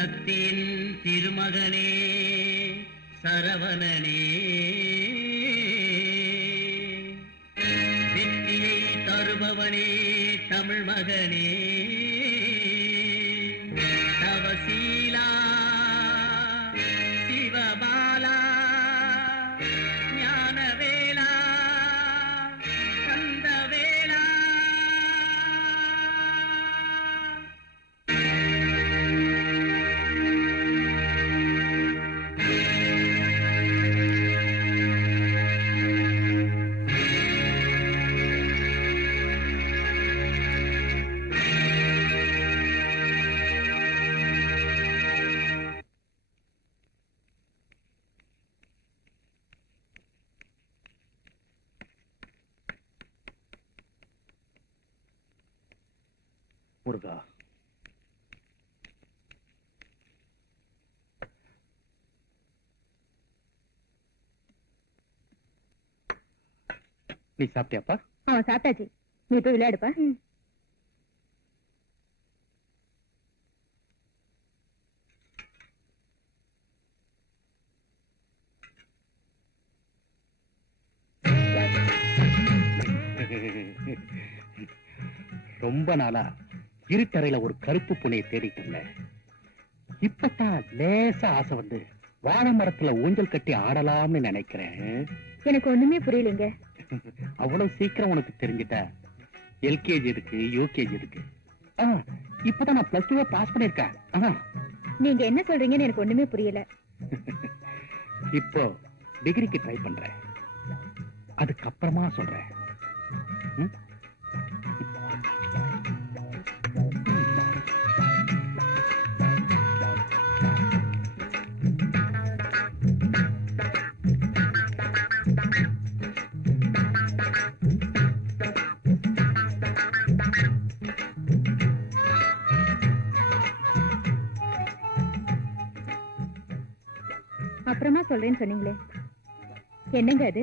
சக்தியின் திருமகனே சரவணனே, வெற்றியை தருபவனே தமிழ் மகனே, தவசீலா சிவபாலா ஞானவேலா கந்தவேலா. முருகா, நீ சாப்பிட்டியாப்பா? சாப்பிட்டாச்சு. நீ போய் விளையாடுப்பா. ரொம்ப நாளா இருட்டறையில ஒரு கருப்பு பூனையை தேடிட்டு இருந்தேன். இப்பதான் லேசா ஆசை வந்து வாழை மரத்துல ஊஞ்சல் கட்டி ஆடலாம்னு நினைக்கிறேன். எனக்கு ஒண்ணுமே புரியலைங்க. அவ்வளவு சீக்கிரம் உனக்கு தெரிஞ்சிட்டா? எல்கேஜி இருக்கு, யூகேஜி இருக்கு. இப்பதான் நான் பிளஸ் 2 பாஸ் பண்ணிருக்கேன். நீங்க என்ன சொல்றீங்கன்னு எனக்கு ஒண்ணுமே புரியல. இப்போ டிகிரிக்கு ட்ரை பண்றேன், அதுக்கப்புறமா சொல்றேன். அப்புறமா சொல்றேன்னு சொன்னீங்களே, என்னங்க அது?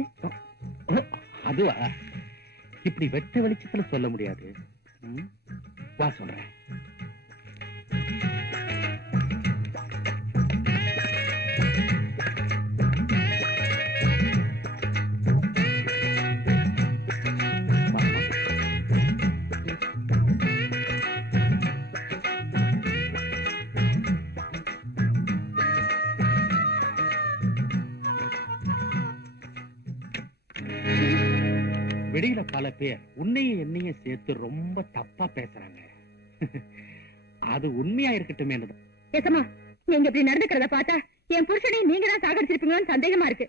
அதுவா, இப்படி வெட்ட வெளிச்சத்துல சொல்ல முடியாது. வா சொல்றேன். வெளியில பல பேர் உன்னையும் என்னையும் சேர்த்து ரொம்ப தப்பா பேசுறாங்க. அது உண்மையா இருக்கட்டும். ஏசமா, நீங்க இப்படி நடந்துக்கிறத பார்த்தா என் புருஷனையும் நீங்க தான் சாகடிச்சிருப்பீங்களோன்னு சந்தேகமா இருக்கு.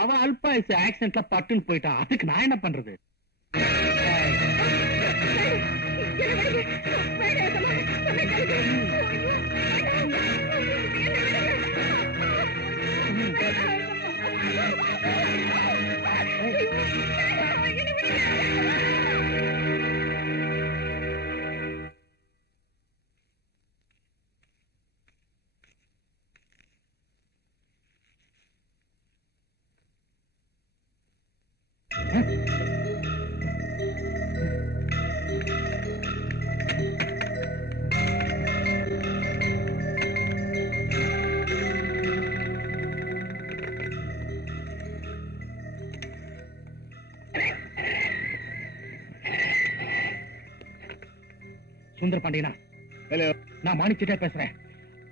அவ அல்பா ஆக்சிடென்ட்ல பட்டுன்னு போயிட்டான். அதுக்கு நான் என்ன பண்றது? சுந்தர பாண்டியனா, நான் மாணிச்சிட்டே பேசுறேன்.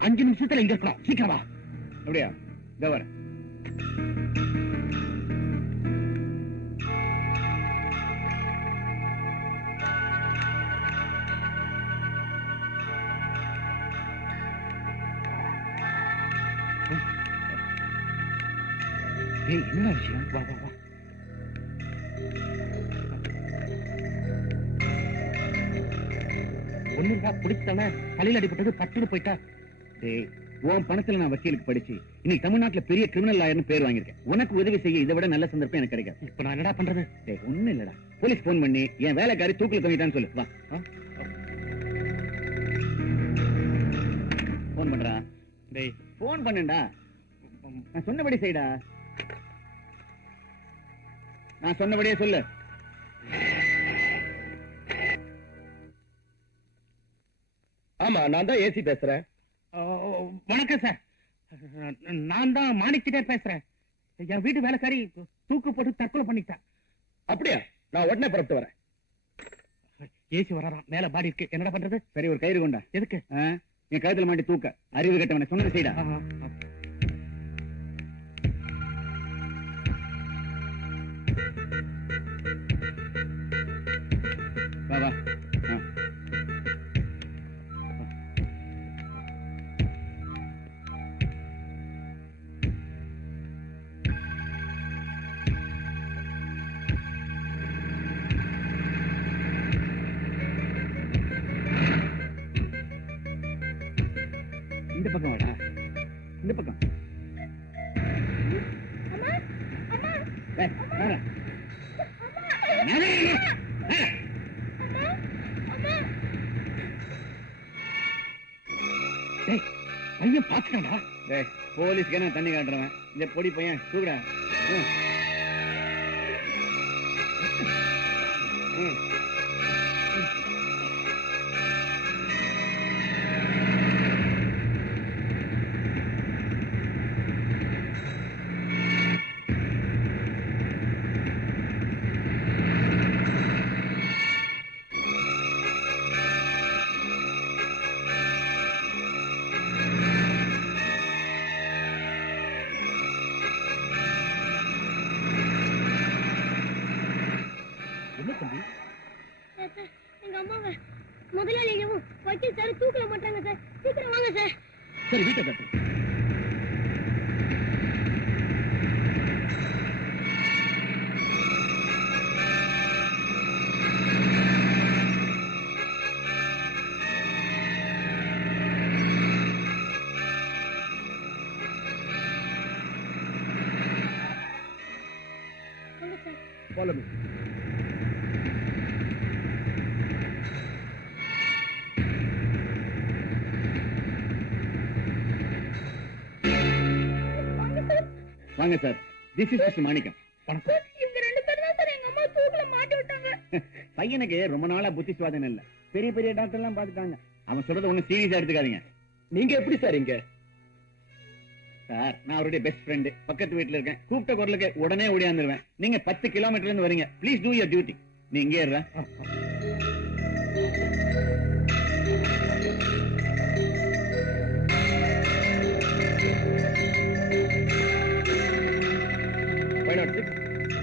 5 நிமிஷத்துல இங்க இருக்கணும். சீக்கிரமா. அப்படியா? இதோ வரேன். என்ன விஷயம்? வா வா வா. ஒண்ணுடா, பிடிச்சானே தலையில அடிபட்டது பட்டுன்னு போயிட்டா. உன் பணத்துல நான் வக்கீலுக்கு படிச்சு இன்னைக்கு தமிழ்நாட்டுல பெரிய கிரிமினல் லாயர்னு பேர் வாங்கியிருக்கேன். உனக்கு உதவி செய்ய இதை விட நல்ல சந்தர்ப்பம் எனக்கு கிடைக்காது. இப்ப நான் என்னடா பண்றது? ஒண்ணு இல்லடா, போலீஸ் போன் பண்ணி என் வேலைக்காரி தூக்கில தொங்கிட்டான்னு சொல்லு. வா, போன் பண்றா. டேய், போன் பண்ணுடா. நான் சொன்னபடி செய்டா. நான் சொன்னபடியே சொல்லு. ஆமா, நான் தான் ஏசி பேசுறேன். வணக்கம் சார். நான் தான் மாணிக்கிட்டே பேசுறேன். என் வீட்டு வேலைக்காரி தூக்கு போட்டு தற்கொலை பண்ணிட்டா. அப்படியா? நான் உடனே புறப்பட்டு வரேன். ஏசி வரான், மேல பாடி இருக்கு, என்னடா பண்றது? சரி, ஒரு கயிறு கொண்டா. எதுக்கு? என் கழுத்துல மாட்டி தூக்க. அறிவு கட்டவனை சொன்னது செய்டா. வா வா. இந்த பக்கம் வாடா. இந்த பக்கம். ஏய், வாடா. பையன் பாத்துட்டாடா. போலீஸ்க்கு நான் தண்ணி காட்டுறவன். இந்த பொடி பையன் தூக்குடா. எங்க அம்மாவை முதலாளியும் வக்கீல் சார் தூக்கல மாட்டாங்க சார். சீக்கிரம் வாங்க சார். சரி, வீட்டை கட்டு. வாங்க சார். Follow me. வாங்க சார். திஸ் இஸ் மிஸ்டர் மாணிக்கம். வணக்கம். இவங்க ரெண்டு பேரும் தான் சார் எங்க அம்மா தூக்கல மாட்டி விட்டாங்க. பையனுக்கு ரொம்ப நாளா புத்தி சுவாதம் இல்ல. பெரிய பெரிய டாக்டர் எல்லாம் பாத்துட்டாங்க. அவன் சொல்றது ஒண்ணு சீரியஸா எடுத்துக்காதீங்க. நீங்க எப்படி சார் இங்க? சார், நான் அவருடைய பெஸ்ட் ஃப்ரெண்ட். பக்கத்து வீட்டுல இருக்கேன். கூப்பிட்ட குரலுக்கு உடனே ஓடியாந்துருவேன். நீங்க 10 கிலோமீட்டர்ல இருந்து வரீங்க. Please do your duty. நீ இங்கே இருற.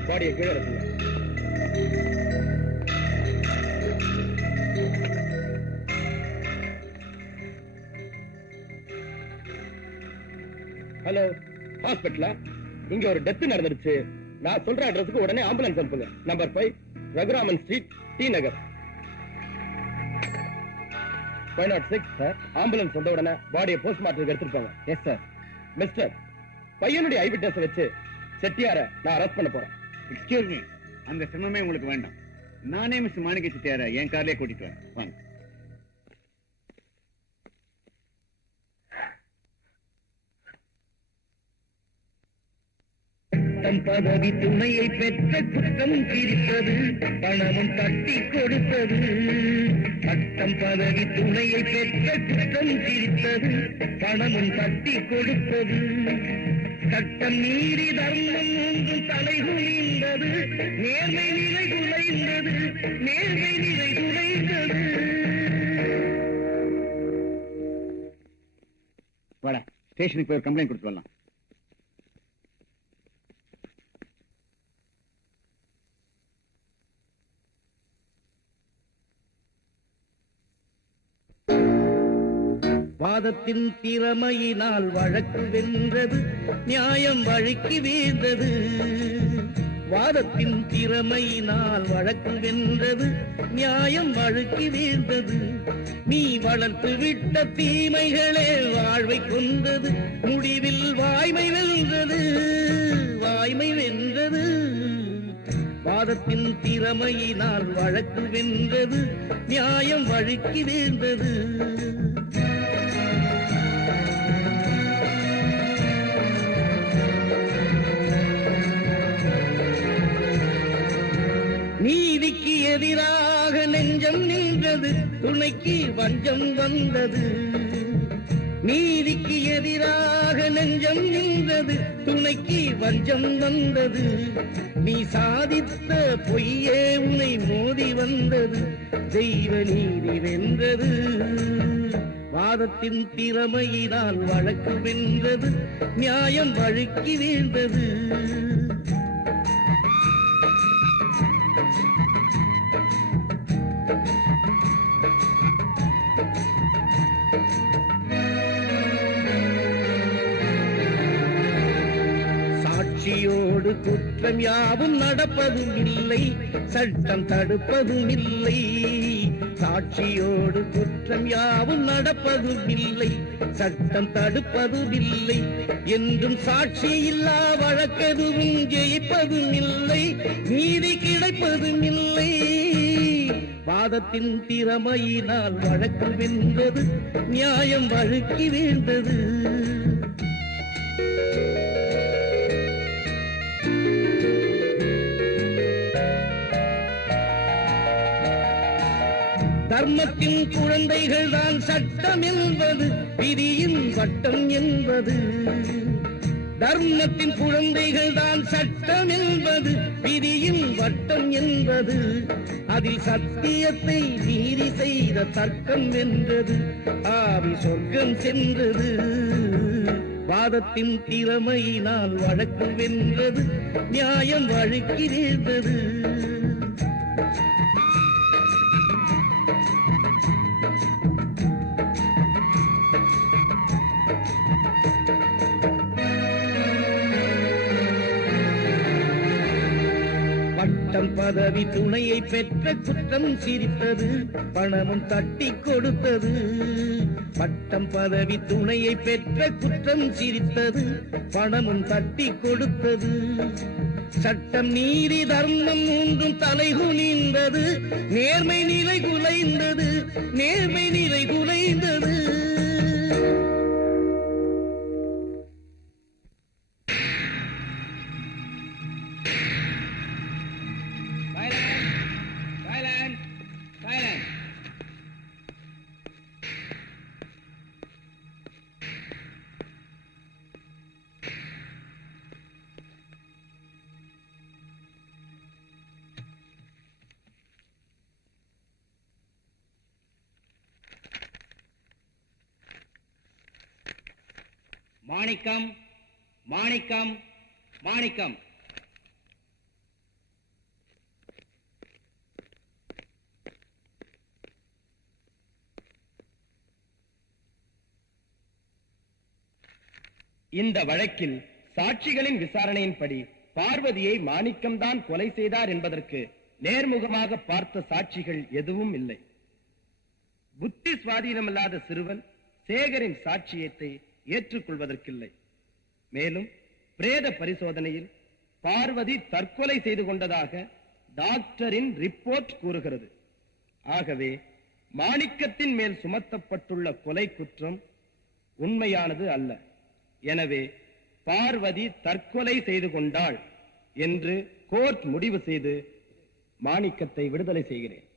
பாடியை கீழே இருக்குங்க. ஹலோ, ஹாஸ்பிட்டலா? இங்க ஒரு டெத் நடந்துருச்சு. நான் சொல்ற அட்ரஸுக்கு உடனே ஆம்புலன்ஸ் அனுப்புங்க. நம்பர் 5 ரகுராமன் ஸ்ட்ரீட், டி நகர். 506 சார். ஆம்புலன்ஸ் வந்த உடனே பாடியை போஸ்ட்மார்ட்டத்துக்கு எடுத்துட்டு போங்க. Yes sir. மிஸ்டர், பையனுடைய ஐ விட்னஸ் வச்சு செட்டியார நான் அரெஸ்ட் பண்ண போறேன். எக்ஸ்கியூஸ் மீ, அந்த சிரமமே உங்களுக்கு வேண்டாம். நானே மிஸ்டர் மாணிக்க செட்டியார என் கார்லயே கூட்டிட்டு வரேன். வாங்க. தன் பதவி துணையை பெற்ற குற்றம் தீர்த்தது, பணமும் தட்டி கொடுத்தது. பட்டம் பதவி துணையை பெற்ற குற்றம் தீர்த்தது, பணமும் தட்டி கொடுத்தது. சட்டம் மீறி தர்மம் ஒன்றும் தலை குனிந்தது, நேர்மை நிலை குலைந்தது, நேர்மை நிலை குலைந்தது. வாடா, ஸ்டேஷனுக்கு போய் ஒரு கம்ப்ளைண்ட் கொடுத்து வரலாம். வாதத்தின் திறமையினால் வழக்கு வென்றது, நியாயம் வழுக்கி வீழ்ந்தது. வாதத்தின் திறமையினால் வழக்கு வென்றது, நியாயம் வழுக்கி வீழ்ந்தது. நீ வளர்த்து விட்ட தீமைகளே வாழ்வை கொண்டது, முடிவில் வாய்மை வென்றது, வாய்மை வென்றது. வாதத்தின் திறமையினால் வழக்கு வென்றது, நியாயம் வழுக்கி வீழ்ந்தது. நீதிக்கு எதிராக நெஞ்சம் நின்றது, துணைக்கு வஞ்சம் வந்தது. நீதிக்கு எதிராக நெஞ்சம் நின்றது, துணைக்கு வஞ்சம் வந்தது. நீ சாதித்த பொய்யே உனை மோதி வந்தது, தெய்வ நீதி வென்றது. வாதத்தின் திறமையினால் வழக்கு வென்றது, நியாயம் வழுக்கி வீழ்ந்தது. சாட்சியோடு குற்றம் யாவும் நடப்பதும் இல்லை, சட்டம் தடுப்பதும் இல்லை. சாட்சியோடு குற்றம் யாவும் நடப்பதும் இல்லை, சட்டம் தடுப்பதும் இல்லை. என்றும் சாட்சி இல்லா வழக்கெதுவும் ஜெயிப்பதும் இல்லை, நீதி கிடைப்பதும் இல்லை. வாதத்தின் திறமையினால் வழக்கு வென்றது, நியாயம் வழுக்கி வீழ்ந்தது. தர்மத்தின் குழந்தைகள் தான் சட்டம் என்பது, விதியின் வட்டம் என்பது. தர்மத்தின் குழந்தைகள் தான் சட்டம் என்பது, விதியின் வட்டம் என்பது. அதில் சத்தியத்தை மீறி செய்த தர்க்கம் வென்றது, ஆவி சொர்க்கம் சென்றது. வாதத்தின் திறமையினால் வழக்கு வென்றது, நியாயம் வழுக்கி வீழ்ந்தது. பட்டம் பதவி துணையை பெற்ற குற்றம் சிரித்தது, பணமும் தட்டி கொடுத்தது. பட்டம் பதவி துணையை பெற்ற குற்றம் சிரித்தது, பணமும் தட்டி கொடுத்தது. சட்டம் நீதி தர்மம் மூன்றும் தலைகுனிந்தது, நேர்மை நிலை குலைந்தது, நேர்மை நிலை குலைந்தது. மாணிக்கம், மாணிக்கம், மாணிக்கம். இந்த வழக்கில் சாட்சிகளின் விசாரணையின்படி பார்வதியை மாணிக்கம்தான் கொலை செய்தார் என்பதற்கு நேர்முகமாக பார்த்த சாட்சிகள் எதுவும் இல்லை. புத்தி சுவாதீனமில்லாத சிறுவன் சேகரின் சாட்சியத்தை ஏற்றுக்கொள்வதற்கில்லை. மேலும் பிரேத பரிசோதனையில் பார்வதி தற்கொலை செய்து கொண்டதாக டாக்டரின் ரிப்போர்ட் கூறுகிறது. ஆகவே மாணிக்கத்தின் மேல் சுமத்தப்பட்டுள்ள கொலை குற்றம் உண்மையானது அல்ல. எனவே பார்வதி தற்கொலை செய்து கொண்டாள் என்று கோர்ட் முடிவு செய்து மாணிக்கத்தை விடுதலை செய்கிறேன்.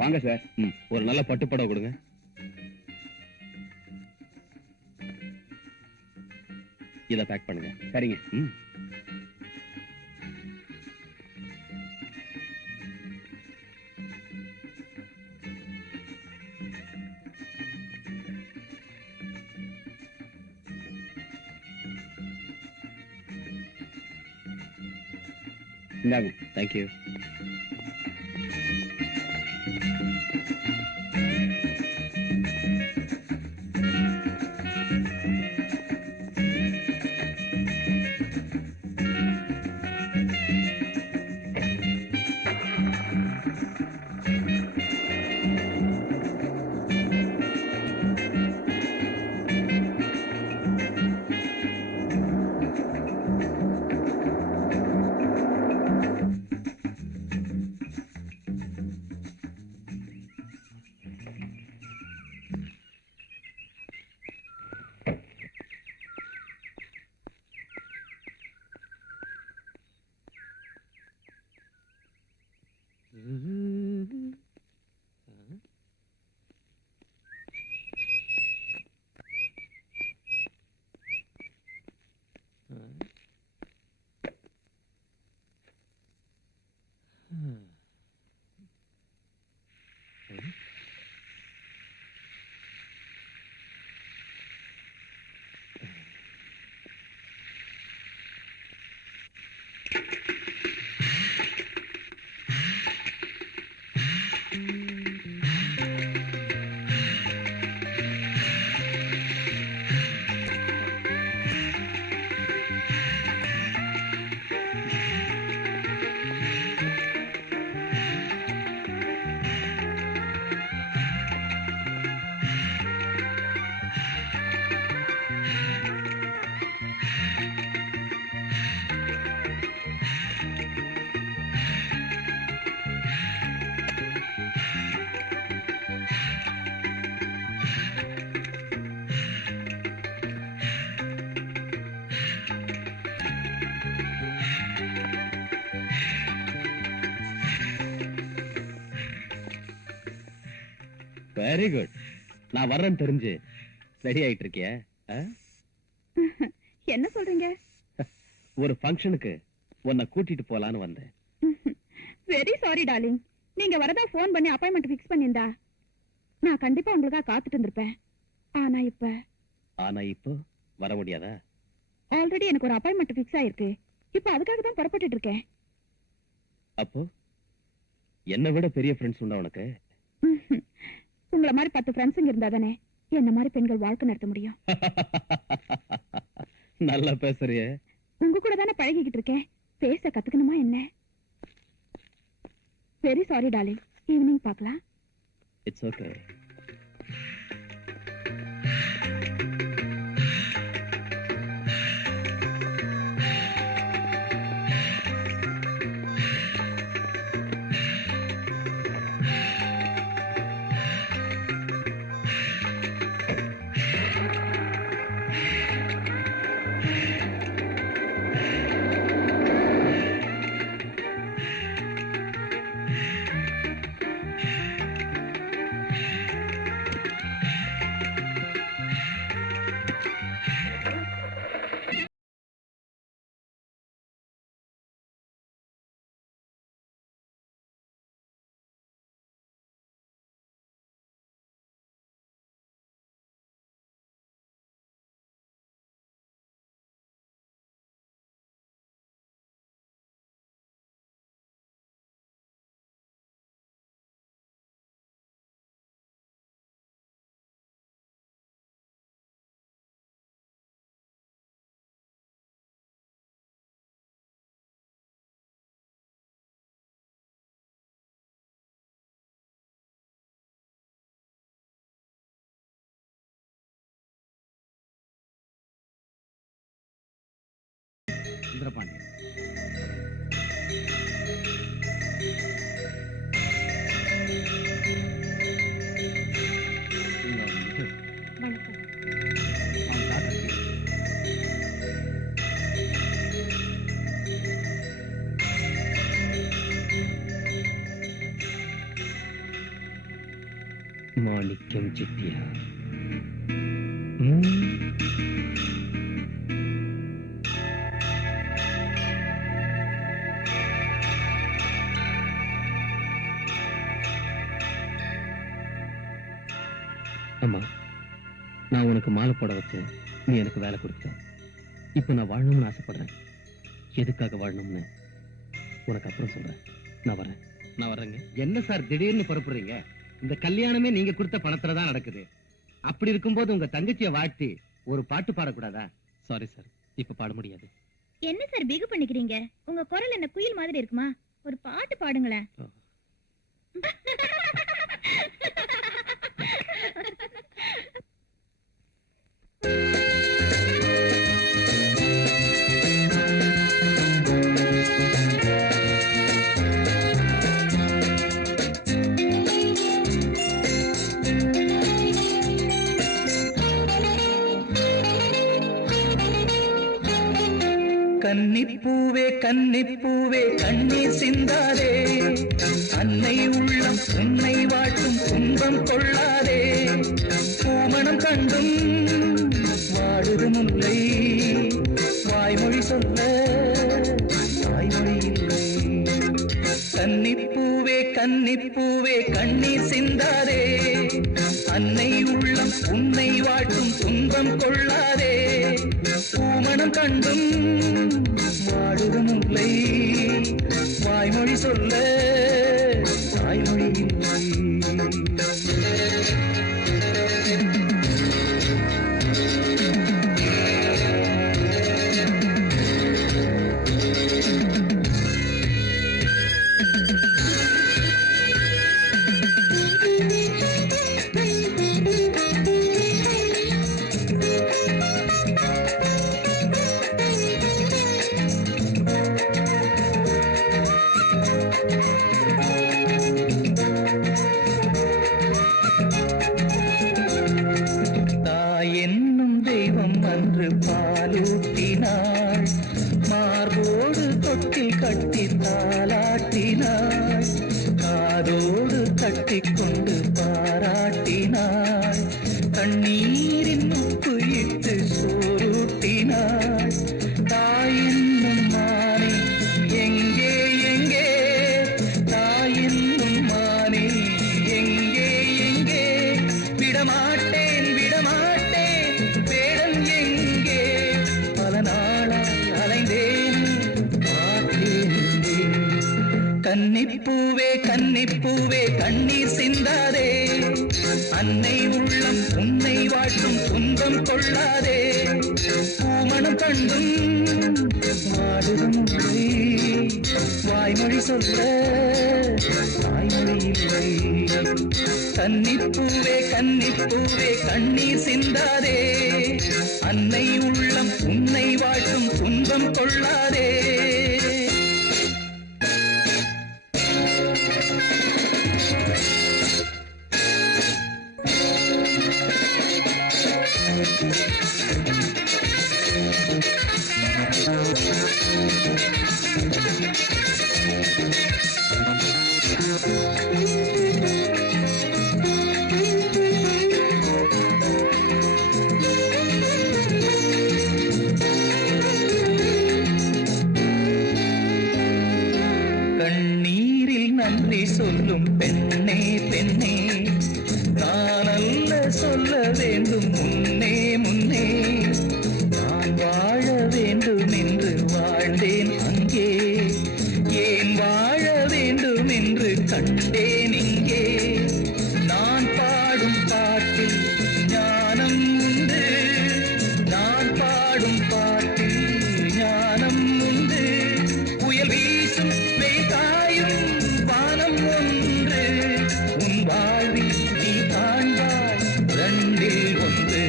வாங்க சார். ஒரு நல்ல பட்டு புடவை கொடுங்க. இத பேக் பண்ணுங்க. சரிங்க. இந்தாங்க. தேங்க்யூ. Very good. நான் வர்றேன்னு தெரிஞ்சு ரெடி ஆயிட்டு இருக்கிய? என்ன சொல்றீங்க? ஒரு ஃபங்க்ஷனுக்கு உன்னை கூட்டிட்டு போலான்னு வந்தேன். Very sorry darling. நீங்க வரதா போன் பண்ணி அப்பாயின்மெண்ட் ஃபிக்ஸ் பண்ணிருந்தா நான் கண்டிப்பா உங்களுக்காக காத்துட்டு இருந்திருப்பேன். ஆனா இப்போ வர முடியாதா? ஆல்ரெடி எனக்கு ஒரு அப்பாயின்மெண்ட் ஃபிக்ஸ் ஆயிருக்கு. இப்போ அதுக்காக தான் புறப்பட்டுட்டு இருக்கேன். அப்போ என்னை விட பெரிய ஃப்ரெண்ட்ஸ் உண்டா உனக்கு? உங்களை மாதிரி 10 ஃப்ரெண்ட்ஸுங்க இருந்தா தானே என்ன மாதிரி பெண்கள் வாழ்க்கை நடத்த முடியும். நல்லா பேசுறிய. உங்க கூட தானே பழகிக்கிட்டு இருக்கேன். பேச கத்துக்கணுமா என்ன? Very sorry darling. ஈவினிங் பார்க்கலாம். It's okay. சுந்தரபாண்டியன். வணக்கம். மாணிக்கம் செட்டியா. அம்மா, நான் உனக்கு மாலை போட வச்சேன், நீ எனக்கு வேலை கொடுத்த. இப்ப நான் வாழணும்னு ஆசைப்படுறேன். எதுக்காக வாழணும்னு உனக்கு அப்புறம் சொல்றேன். நான் வரேங்க. என்ன சார் திடீர்னு புறப்படுறீங்க? இந்த கல்யாணமே நீங்க கொடுத்த பணத்துல தான் நடக்குது. அப்படி இருக்கும்போது உங்க தங்கச்சியை வாழ்த்தி ஒரு பாட்டு பாடக்கூடாதா? சாரி சார், இப்ப பாட முடியாது. என்ன சார் பிகு பண்ணிக்கிறீங்க? உங்க குரல் என்ன குயில் மாதிரி இருக்குமா? ஒரு பாட்டு பாடுங்களேன். கன்னிப்பூவே கன்னிப்பூவே கண்ணீர் சிந்தாதே, அன்னை உள்ளம் உன்னை வாட்டும் துன்பம் கொள்ளாதே. பூமணம் கண்டும் வாடுது முல்லை, வாய்மொழி சொல்ல வாய்மொழி இல்லை. கன்னிப்பூவே கன்னிப்பூவே கண்ணீர் சிந்தாதே, அன்னை உள்ளம் உன்னை வாட்டும் துன்பம் கொள்ளாதே. பூமணம் கண்டும் வாடுது முல்லை, வாய்மொழி சொல்ல வாய்மொழி இல்லை. பாலூட்டினாள், மார்போடு தொட்டில் கட்டி தாலாட்டினாள், காதோடு கட்டிக்கொண்டு பாராட்டினாள், கண்ணீரின் உப்பு இட்டு சோறுட்டினாள். தாயின்னும் மானே எங்கே எங்கே, தாயின்னும் மானே எங்கே எங்கே, விடமாட்டேன் விடமாட்டேன் வேடம் எங்கே, பல நாளாய் அலைந்தேன் பார்த்தேன். கன்னிப்பூவே கன்னிப்பூவே கண்ணீர் சிந்தாதே, அன்னை உள்ளம் உன்னை வாட்டும் துன்பம் கொள்ளாதே. பூமணம் கண்டும் வாடுதும் முல்லை, வாய்மொழி சொல்ல வாய்மொழி இல்லை. கன்னிப்பூவே கன்னிப்பூவே கண்ணீர் சிந்தாதே, அன்னை உள்ளம் உன்னை வாட்டும் துன்பம் கொள்ளாதே. கண்ணீரில் நன்றி சொல்லும் பெண்ணே பெண்ணே, நான் அல்ல சொல்ல வேண்டும் முன்னே முன்னே. நான் வாழ வேண்டும் என்று வாழ்ந்தேன் அங்கே, ஏன் வாழ வேண்டும் என்று கண்டேன் இங்கே. நான் பாடும் பாட்டில் ஞானம் உண்டு, நான் பாடும் பாட்டில் ஞானம் உண்டு. புயல் வீசும் வெய்தாயும் வானம் ஒன்று, உன் வாழ்வில் நீ காண்பாய் ரெண்டில் ஒன்று.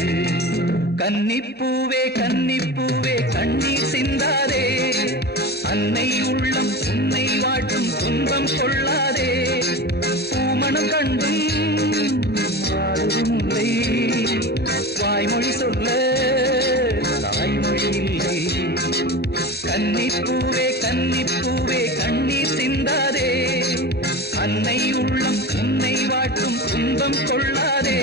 கன்னிப்பூவே கன்னிப்பூவே கண்ணீர் சிந்தாதே, அன்னை உள்ளம் உன்னை வாட்டும் துன்பம் கொள்ளாதே. பூமணம் கண்டும் வாடுதும் முல்லை, வாய்மொழி சொல்ல தாய்மொழி இல்லை. கன்னிப்பூவே கன்னிப்பூவே கண்ணீர் சிந்தாதே, அன்னை உள்ளம் உன்னை வாட்டும் மட்டும் துன்பம் கொள்ளாதே.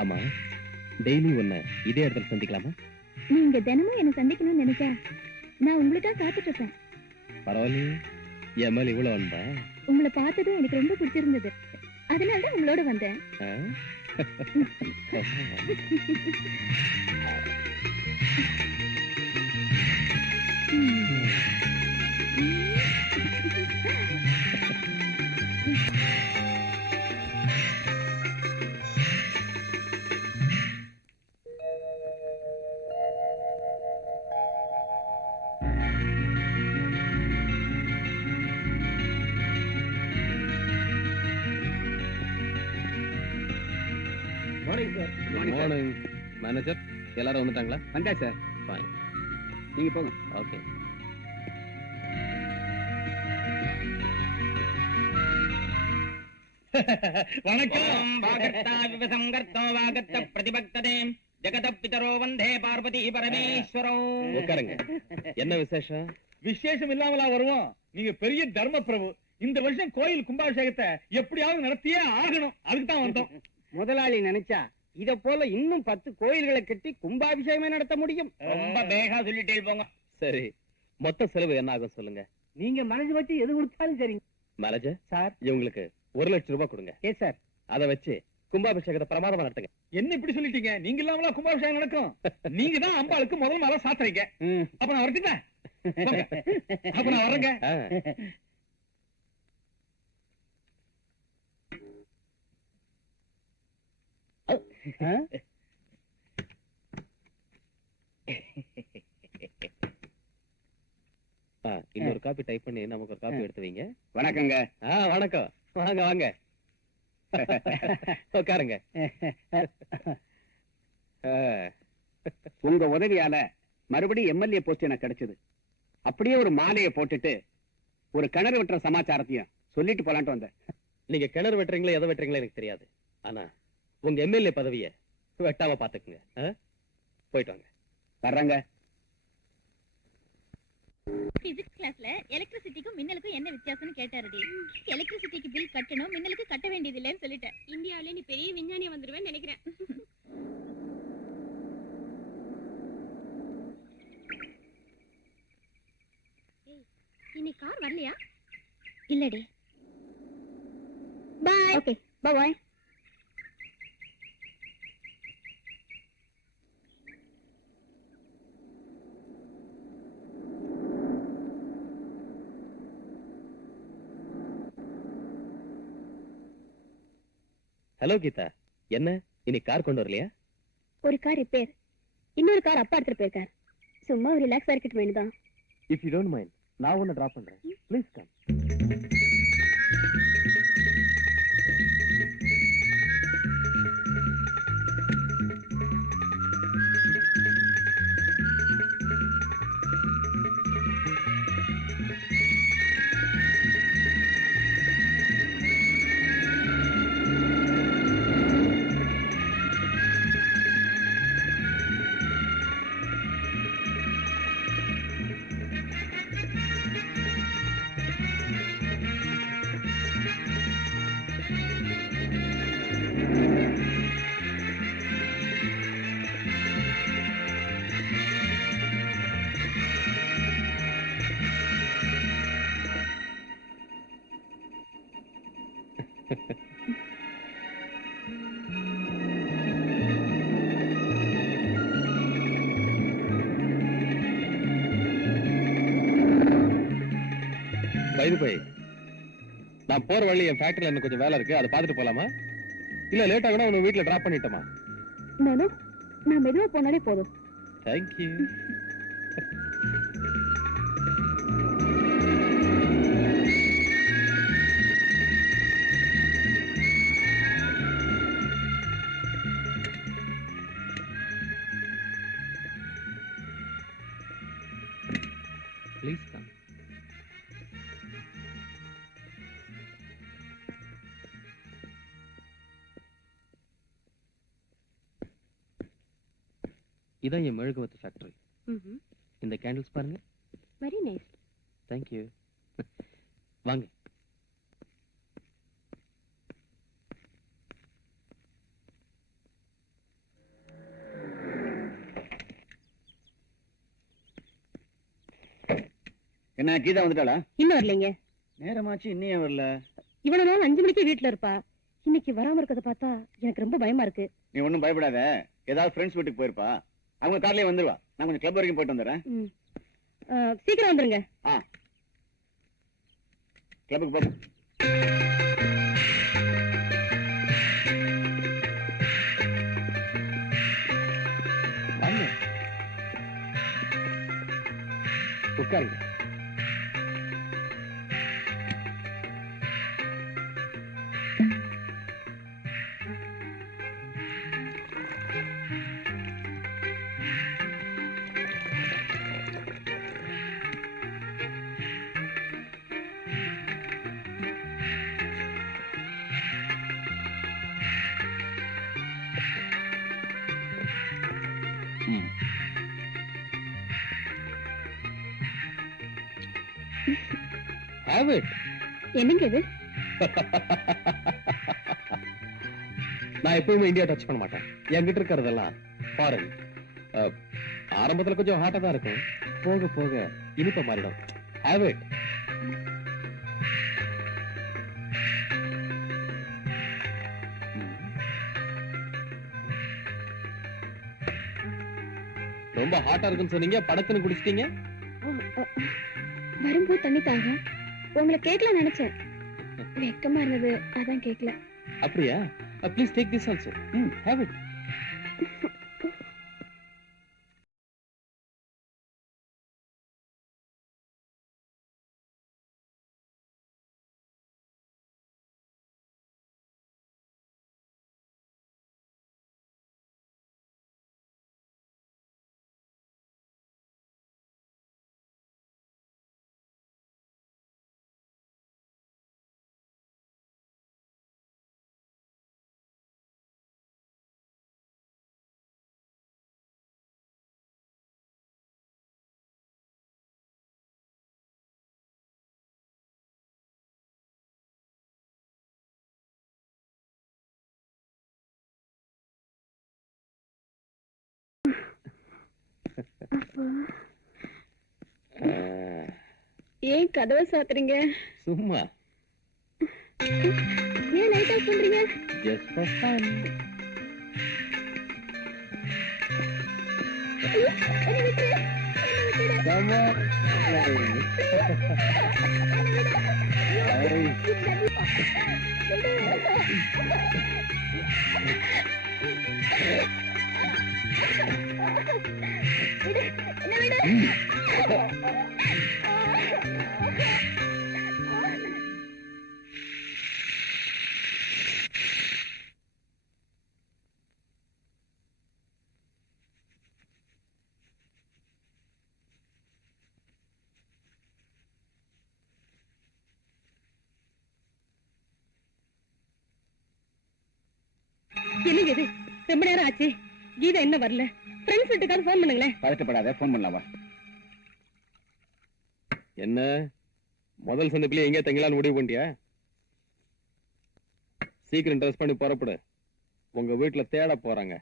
ஆமா, டெய்லி உன்னை இதே இடத்துல சந்திக்கலாமா? நீங்க தினமும் என்ன சந்திக்கணும்னு நினைச்சா நான் உங்களுக்காக காத்துட்டு இருப்பேன். பரவாயில்லையே, என் மேல இவ்வளவு வந்தா. உங்களை பார்த்ததும் எனக்கு ரொம்ப பிடிச்சிருந்தது, அதனாலதான் உங்களோட வந்தேன். மார்னிங் மேனேஜர், எல்லாரும் வந்துட்டாங்களா? வந்தா சார். ஃபைன், நீங்க போங்க. ஓகே. வணக்கம். ஜெகத பிதரோ வந்தே பார்வதி பரமேஸ்வரோ. உட்காருங்க. என்ன விசேஷம்? விசேஷம் இல்லாமலா வருவோம்? நீங்க பெரிய தர்ம பிரபு. இந்த வருஷம் கோயில் கும்பாபிஷேகத்தை எப்படியாவது நடத்தியே ஆகணும். அதுக்கு தான் வந்தோம். முதலாளி நினைச்சா இத போல இன்னும் 10 கோயில்களை கட்டி கும்பாபிஷேகமே நடத்த முடியும். ரொம்ப வேகா சொல்லிட்டே போங்க. சரி, மொத்த செலவு என்ன ஆகும் சொல்லுங்க. நீங்க மனசு வச்சு எது கொடுத்தாலும் சரிங்க. Manager sir. இவங்களுக்கு 1,00,000 ரூபாய் கொடுங்க. Yes sir. அதை வச்சு கும்பாபிஷேகத்தை பிரமாதமா நடத்துங்க. என்ன இப்படி சொல்லிட்டீங்க? நீங்க இல்லாமலா கும்பாபிஷேகம் நடக்கும்? நீங்க தான் அம்பாளுக்கு முதல் மாலை சாத்துறீங்க. அப்ப நான் வரட்டுங்க. அப்ப நான் வரேங்க. இன்னொரு காப்பி டைப் பண்ணி நமக்கு ஒரு காப்பி எடுத்து வைங்க. வணக்கங்க. வணக்கம். வாங்க வாங்க, உட்காருங்க. உங்க உதவியால மறுபடியும் எம்எல்ஏ போஸ்ட் எனக்கு கிடைச்சது. அப்படியே ஒரு மாலையை போட்டுட்டு ஒரு கிணறு வெட்டுற சமாச்சாரத்தையும் சொல்லிட்டு போலான்ட்டு வந்தேன். நீங்க கிணறு வெட்டுறீங்களா எதை வெட்டுறீங்களா எனக்கு தெரியாது. ஆனா உங்க எம்எல்ஏ பதவியை வெட்டாம பாத்துக்குங்க. போயிட்டு வாங்க. வர்றாங்க. பிசிக்ஸ் கிளாஸ்ல எலக்ட்ரிசிட்டிக்கும் மின்னலுக்கும் என்ன வித்தியாசம்னு கேட்டாருடி. எலக்ட்ரிசிட்டிக்கு பில் கட்டணும், மின்னலுக்கு கட்ட வேண்டியது இல்லைன்னு சொல்லிட்டேன். இந்தியாவிலே நீ பெரிய விஞ்ஞானி வந்துருவேன்னு நினைக்கிறேன். இன்னைக்கு கார் வரலையா? இல்லடி. பாய். ஓகே, பாய். ஹலோ கீதா, என்ன இன்னைக்கு கார் கொண்டு வரலையா? ஒரு கார் ரிப்பேர், இன்னொரு கார் அப்பா எடுத்துட்டு போயிருக்கார். சும்மா ஒரு ரிலாக்ஸ் இருக்கட்டும் வேணுதான். இஃப் யூ டோன்ட் மைண்ட், நான் உன்னை டிராப் பண்றேன். Please come. வயது போய் நான் போற வழி என் ஃபேக்டரியில எனக்கு கொஞ்சம் வேலை இருக்கு, அதை பார்த்துட்டு போலாமா? இல்ல லேட் ஆகுனா உன்னை வீட்டுல டிராப் பண்ணிட்டோமா? நான் மெதுவா போனாலே போதும். தேங்க்யூ. Please come. இதான் என் மெழுகுவத்து ஃபேக்டரி. இந்த கேண்டில்ஸ் பாருங்க. Very nice. தேங்க்யூ. வாங்க. என்ன கீதா வந்துட்டாளா? இன்னும் வரலைங்க. நேரமாச்சு இன்னும் வரல. இவ்வளவு நாள் 5 மணிக்கு வீட்டுல இருப்பா. இன்னைக்கு வராம இருக்கத பார்த்தா எனக்கு ரொம்ப பயமா இருக்கு. நீ ஒண்ணும் பயப்படாத. ஏதாவது ஃப்ரெண்ட்ஸ் வீட்டுக்கு போயிருப்பா. அவங்க கார்லயே வந்துருவா. நான் கொஞ்சம் கிளப் வரைக்கும் போயிட்டு வந்துடுறேன். சீக்கிரம் வந்துருங்க. கிளப்புக்கு போகும். உட்காருங்க. Have it. என்னங்க இது? நான் எப்பவுமே இந்தியா டச் பண்ண மாட்டேன். என்கிட்ட இருக்கிறதெல்லாம் ஃபாரின். ஆரம்பத்துல கொஞ்சம் ஹாட்டா தான் இருக்கும், போக போக இனிப்ப மாறிடும். Have it. ரொம்ப ஹாட்டா இருக்குன்னு சொன்னீங்க, படக்குன்னு குடிச்சிட்டீங்க. வரும்போது தண்ணி தாங்க. உங்களை கேட்கல நினைச்சேன். வெக்கமா இருந்தது, அதான் கேட்கல. அப்படியா? Please take this also. Have it. ஏன் கதவை சாத்துறீங்க? சும்மா. ஏன் லைட் ஆஃப் பண்றீங்க? Just for fun. என்னை விட்டுரு. Come on. என்னங்க இது? ரொம்ப நேரம் ஆச்சு, கீதா என்ன வரல? ஃப்ரெண்ட்ஸ் வீட்டுக்காரர் ஃபோன் பண்ணுங்களேன். பதட்டப்படாத, போன் பண்ணலாமா? என்ன முதல் சந்திப்பிலே எங்கே தங்கலான்னு முடிவு பண்ணிட்டியா? சீக்கிரம் ட்ரெஸ் பண்ணி புறப்படு, உங்க வீட்டுல தேட போறாங்க.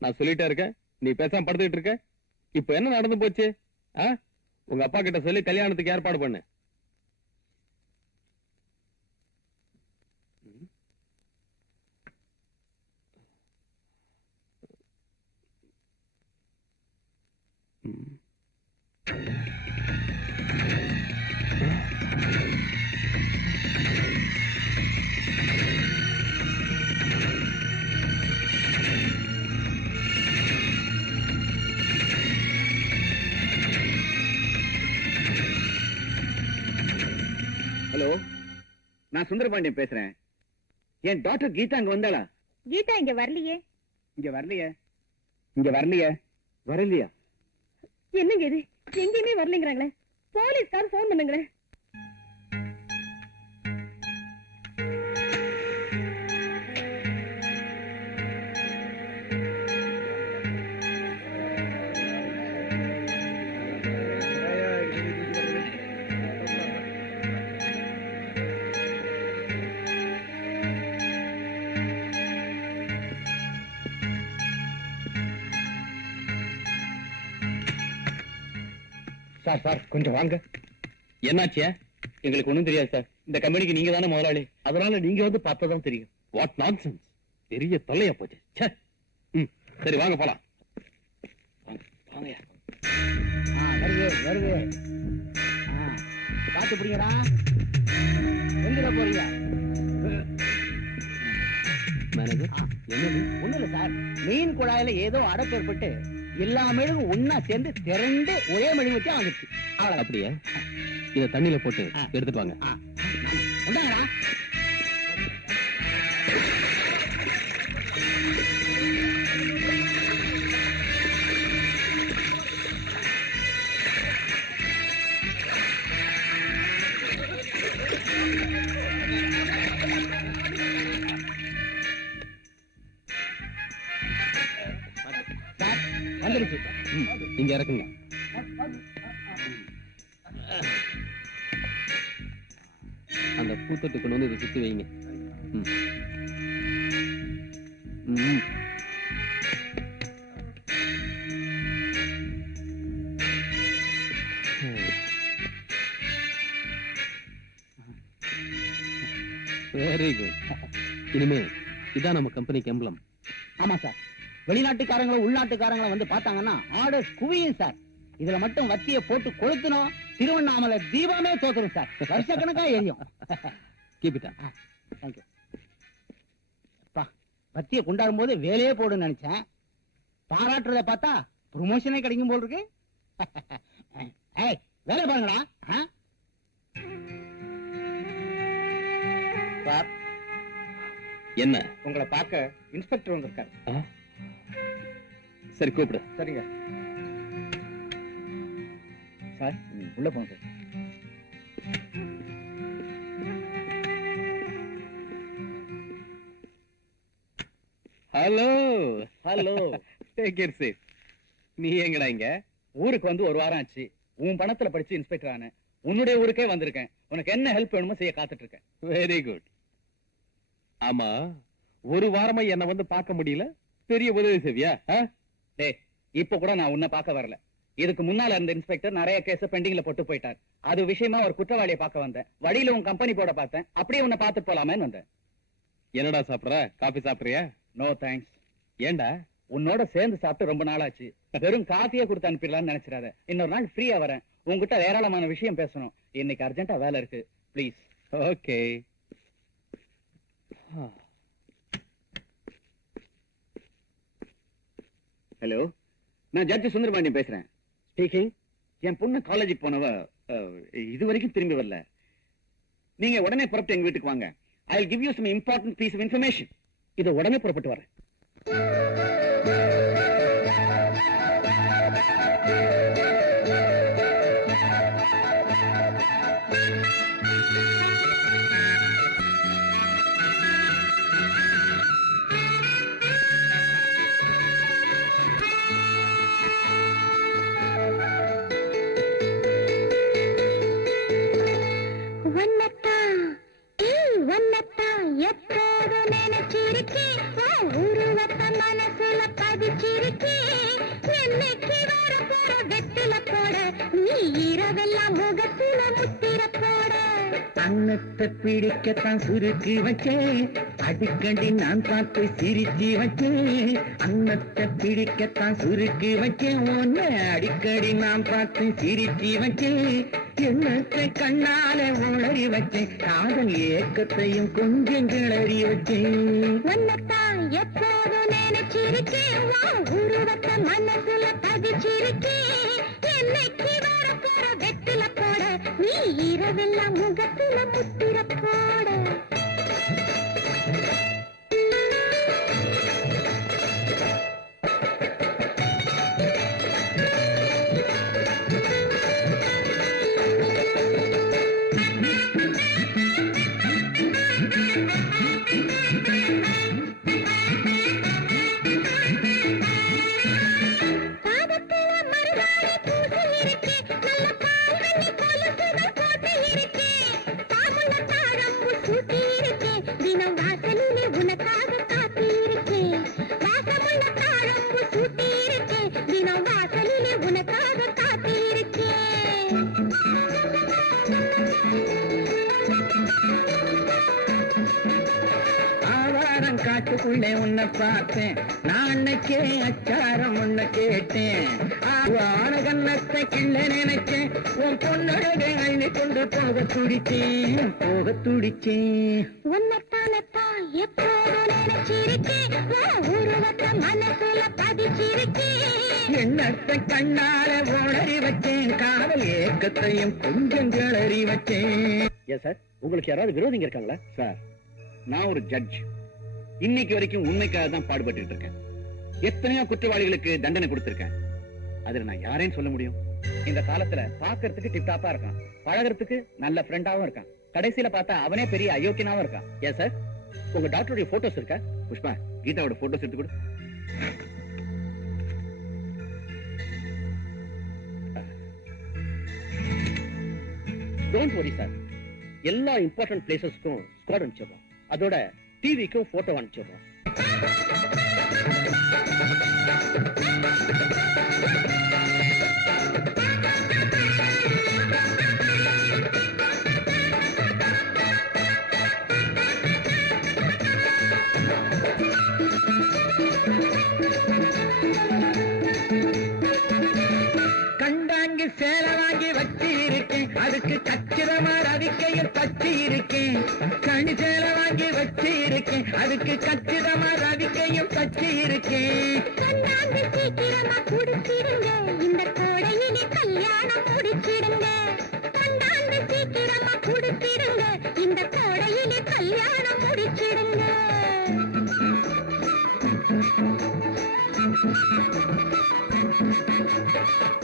நான் சொல்லிட்டே இருக்கேன், நீ பேசாம படுத்துக்கிட்டு இருக்க. இப்ப என்ன நடந்து போச்சு? உங்க அப்பா கிட்ட சொல்லி கல்யாணத்துக்கு ஏற்பாடு பண்ணு. ஹலோ, நான் சுந்தரபாண்டியன் பேசுறேன். என் டாக்டர் கீதா அங்க வந்தாளா? கீதா இங்க வரலையே. இங்க வரலையே. இங்க வரலையே. வரலையா? என்னங்க இது, எங்கேயுமே வரலைங்கிறாங்களே. போலீஸ்கார் போன் பண்ணுங்களேன். சார் சார் கொஞ்சம் வாங்க. என்னாச்சியா? எங்களுக்கு ஒண்ணும் தெரியாது சார். இந்த கம்பெனிக்கு நீங்க தானே முதலாளி, அதனால நீங்க வந்து பார்த்ததான் தெரியும். What nonsense! பெரிய தொல்லையா போச்சு. சரி வாங்க போலாம். வாங்கயா. வருது வருது. பாத்து பிடிங்கடா. எங்க போறீங்க? மேனேஜர், என்னது? ஒண்ணு இல்ல சார், மீன் குழாயில ஏதோ அடைப்பு ஏற்பட்டு எல்லா மெழுகும் ஒன்னா சேர்ந்து திரண்டு ஒரே மெழுகு வச்சு வந்துச்சு. அப்படியா? இத தண்ணியில போட்டு எடுத்துட்டு வாங்க. உண்டாங்கடா. வந்துருச்சு. இங்க இறக்குங்க. அந்த பூத்தொட்டு கொண்டு வந்து இதை சுத்தி வைங்க. Very good. இனிமே இதான் நம்ம கம்பெனிக்கு எம்பளம். ஆமா சார், வெளிநாட்டுக்காரங்களும் உள்நாட்டுக்காரங்களும் வந்து பார்த்தாங்கன்னா ஆர்டர்ஸ் குவியும் சார். இதுல மட்டும் வத்திய போட்டு கொளுத்தணும், திருவண்ணாமலை தீபமே தோக்கணும் சார். வருஷக்கணக்கா எரியும். Keep it up. தேங்க்யூ. வத்திய கொண்டாடும் போது வேலையே போடுன்னு நினைச்சேன். பாராட்டுறத பார்த்தா ப்ரொமோஷனே கிடைக்கும் போல் இருக்கு. ஏய், வேலை பாருங்கடா. சார், என்ன? உங்களை பார்க்க இன்ஸ்பெக்டர் வந்திருக்காரு. சரி கூப்பிடு. சரிங்க சார். உள்ள போங்க sir. Hello hello. Take it safe. நீ எங்கடா இங்க? ஊருக்கு வந்து ஒரு வாரம் ஆச்சு. உன் பணத்துல படிச்சு இன்ஸ்பெக்டர் ஆனேன். உன்னுடைய ஊருக்கே வந்திருக்கேன். உனக்கு என்ன ஹெல்ப் வேணுமோ செய்ய காத்துட்டு இருக்கேன். Very good. ஆமா, ஒரு வாரமா என்ன வந்து பார்க்க முடியல, பெரிய உதவி செய்வியா? டேய், இப்ப கூட நான் உன்னை பார்க்க வரல. இதுக்கு முன்னால இருந்த இன்ஸ்பெக்டர் நிறைய கேஸ் பெண்டிங்ல போட்டு போயிட்டார். அது விஷயமா ஒரு குற்றவாளியை பார்க்க வந்தேன். வழியில உன் கம்பெனி போட பார்த்தேன். அப்படியே உன்னை பார்த்துட்டு போலாமேன்னு வந்தேன். என்னடா சாப்பிடுற? காபி சாப்பிடுறியா? No thanks. ஏண்டா? உன்னோட சேர்ந்து சாப்பிட்டு ரொம்ப நாள் ஆச்சு. வெறும் காஃபியே கொடுத்து அனுப்பிடலாம்னு நினைச்சிடாத. இன்னொரு நாள் ஃப்ரீயா வரேன். உங்ககிட்ட ஏராளமான விஷயம் பேசணும். இன்னைக்கு அர்ஜென்ட்டா வேலை இருக்கு. ப்ளீஸ். ஓகே. ஹலோ, நான் ஜட்ஜ் சுந்தரபாண்டியன் பேசுறேன். ஸ்பீக்கிங். என் பொண்ணு காலேஜுக்கு போனவ இது வரைக்கும் திரும்பி வரல. நீங்க உடனே புறப்பட்டு எங்க வீட்டுக்கு வாங்க. I will give you some important piece of information. இது உடனே புறப்பட்டு வரேன். எப்போது நினைச்சிருக்கே, உருவத்த மனசுல பதிச்சிருக்கே, என்னைக்கு வர போற இரவெல்லாம் முகத்தில முத்திர போட அன்னத்தை பிடிக்கத்தான் சுருக்கி வச்சேன் அடிக்கடி நான் பார்த்து சிரிச்சு வச்சேன் அன்னத்தை பிடிக்கத்தான் சுருக்கி வச்சேன் ஒன்னு அடிக்கடி நான் பார்த்து சிரிச்சு வச்சேன் எண்ணத்தை கண்ணால உளறி வச்சேன் காதல் ஏக்கத்தையும் கொஞ்சம் கிளறி வச்சேன் உன்னத்தான் எப்போதும் நினைச்சிருக்கேன் உருவத்தை மனசுல பதிச்சிருக்கேன் என்னைக்கு வரப்போற வெத்தில போட நீ இரவெல்லாம் முகத்தில முத்திர போட காட்டுக்குள்ளே உன்னை பார்த்தேன் நான் அன்னைக்கே அச்சாரம் உன்னை கேட்டேன் ஆன கண்ணத்தை கிள்ள நினைச்சேன் உன் பொண்ணழகை அள்ளி கொண்டு போக துடிச்சேன் உன்னத்தானத்தான் எப்போதும் நினைச்சிருக்கேன் உருவத்தை மனசுல பதிச்சிருக்கேன் எண்ணத்தை கண்ணால உளறி வச்சேன் காதல் ஏக்கத்தையும் கொஞ்சம் கிளறி வச்சேன். ஏன் சார் உங்களுக்கு யாராவது விரோதிங்க இருக்காங்களா? சார் நான் ஒரு ஜட்ஜ். இன்னைக்கு வரைக்கும் உண்மைக்காக தான் பாடுபட்டு இருக்கேன். எத்தனையோ குற்றவாளிகளுக்கு தண்டனை கொடுத்திருக்கேன். அதுல நான் யாரையும் சொல்ல முடியும்? இந்த காலத்துல பாக்குறதுக்கு டிப்டாப்பா இருக்கான், பழகிறதுக்கு நல்ல ஃப்ரெண்டாவும் இருக்கான், கடைசியில பார்த்தா அவனே பெரிய அயோக்கியனாவும் இருக்கான். ஏன் சார் உங்க டாக்டருடைய போட்டோஸ் இருக்கா? புஷ்பா, கீதாவோட போட்டோஸ் எடுத்து கொடு. டோன்ட் வரி சார், எல்லா இம்பார்ட்டன்ட் பிளேசஸ்க்கும் ஸ்குவாட் அனுப்பிச்சிடுறோம். அதோட டிவிக்கும் போட்டோ அனுப்பிச்சிடுறோம். கண்டாங்கி சேலை வாங்கி வச்சு இருக்கேன், அதுக்கு கச்சிதமா ரவிக்கையும் தச்சு இருக்கேன். கணி சேலை வாங்கி வச்சு இருக்கேன், அதுக்கு கச்சிதமா ரவிக்கையும் தச்சு இருக்கேன். கண்ணாந்து சீக்கிரமா குடிச்சிடுங்க, இந்த கோடையிலே கல்யாணம் முடிச்சிடுங்க. கண்ணாந்து சீக்கிரமா குடிச்சிடுங்க, இந்த கோடையிலே கல்யாணம் முடிச்சிடுங்க.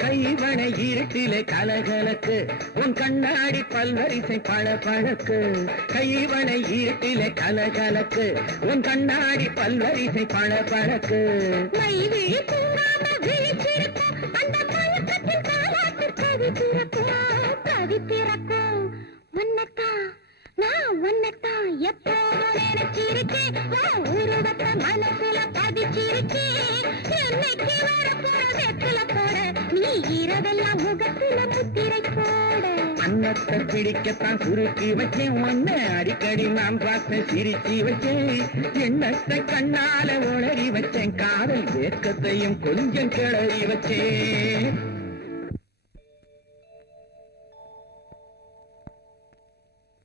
கைவனை இருட்டிலே கலகலக்கு உன் கண்ணாடி பல்வரிசை பழக்கு. கைவனை இருட்டிலே கலகலக்கு உன் கண்ணாடி பல்வரிசை பழக்கு. மை விழி தூங்காம விழிச்சிருக்கும், அந்த மயக்கத்தின் காலாட்டு கவி திறக்கும். உன்னத்தான் நான் உன்னத்தான் எப்போதும் நினைச்சிருக்கேன், உருவத்தை மனசுல பதிச்சிருக்கேன். என்னைக்கு வரப்போற வெற்றில போட நீ இரவெல்லாம் முகத்தில முத்திரை போட. அன்னத்தை பிடிக்கத்தான் சுருக்கி வச்சேன், ஒன்னு அடிக்கடி நான் பார்த்து சிரிச்சு வச்சேன். எண்ணத்தை கண்ணால உளறி வச்சேன், காதல் ஏக்கத்தையும் கொஞ்சம் கிளறி வச்சேன்.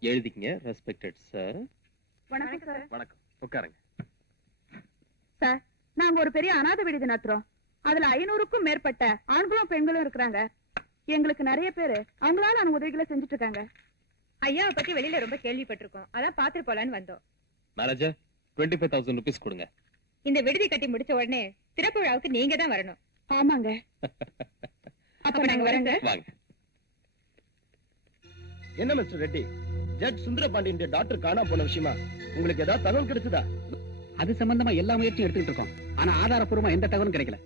எழுதிக்கங்க. Respected sir. வணக்கம் சார். வணக்கம், உட்காருங்க. சார், நாங்க ஒரு பெரிய அநாத விடுதி நடத்துறோம். அதுல 500க்கும் மேற்பட்ட ஆண்களும் பெண்களும் இருக்கிறாங்க. எங்களுக்கு நிறைய பேரு அவங்களால உதவிகளை செஞ்சுட்டு இருக்காங்க. ஐயாவை பத்தி வெளியில ரொம்ப கேள்விப்பட்டிருக்கோம், அதான் பாத்துட்டு போலான்னு வந்தோம். மேனேஜர் 25,000 rupees கொடுங்க. இந்த விடுதி கட்டி முடிச்ச உடனே திறப்பு விழாவுக்கு நீங்க தான் வரணும். ஆமாங்க. அப்ப நாங்க வரங்க. வாங்க. என்ன mister Reddy, judge Sundarapandian doctor காணாம போன விஷயமா உங்களுக்கு ஏதாவது தகவல் கிடைச்சதா? அது சம்பந்தமா எல்லா முயற்சியும் எடுத்துக்கிட்டு இருக்கோம், ஆனா ஆதாரப்பூர்வமா எந்த தகவலும் கிடைக்கல.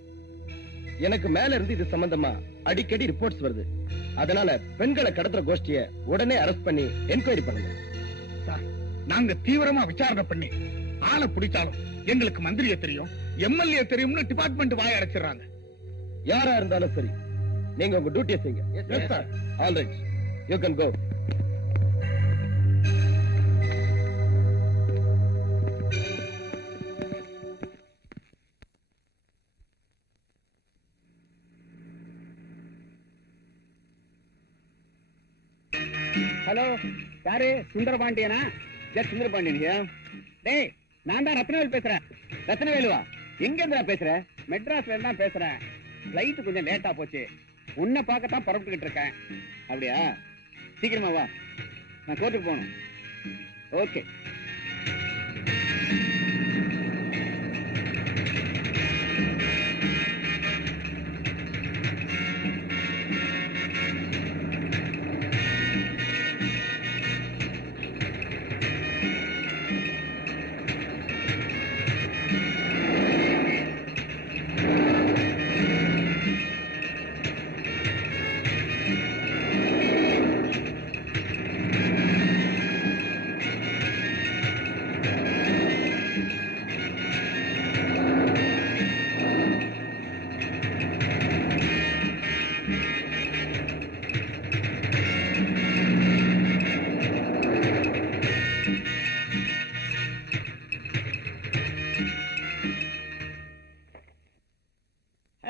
எனக்கு மேல இருந்து இது சம்பந்தமா அடிக்கடி ரிப்போர்ட்ஸ் வருது. அதனால பெண்களை கடத்துற கோஷ்டிய உடனே அரெஸ்ட் பண்ணி என்கொயரி பண்ணுங்க. நாங்க தீவிரமா விசாரணை பண்ணி ஆளை பிடிச்சாலும் எங்களுக்கு மந்திரியை தெரியும், எம்எல்ஏ தெரியும்னு டிபார்ட்மெண்ட் வாய அடைச்சிடறாங்க. யாரா இருந்தாலும் சரி, நீங்க உங்க டியூட்டியை செய்யுங்க. All right. You can go. Hello, யாரு? சுந்தரபாண்டியனா? ஜஸ்ட் சுந்தரபாண்டியன். டேய், நான் தான் ரத்னவேல் பேசுறேன். ரத்னவேலுவா? எங்க இருந்தா பேசுற? மெட்ராஸ்ல இருந்தா பேசுறேன். ஃளைட் கொஞ்சம் லேட்டா போச்சு. உன்னை பார்க்கத்தான் புறப்பட்டுக்கிட்டு இருக்கேன். அப்படியா? சீக்கிரமா வா, நான் கோர்ட்டுக்கு போகணும். Okay.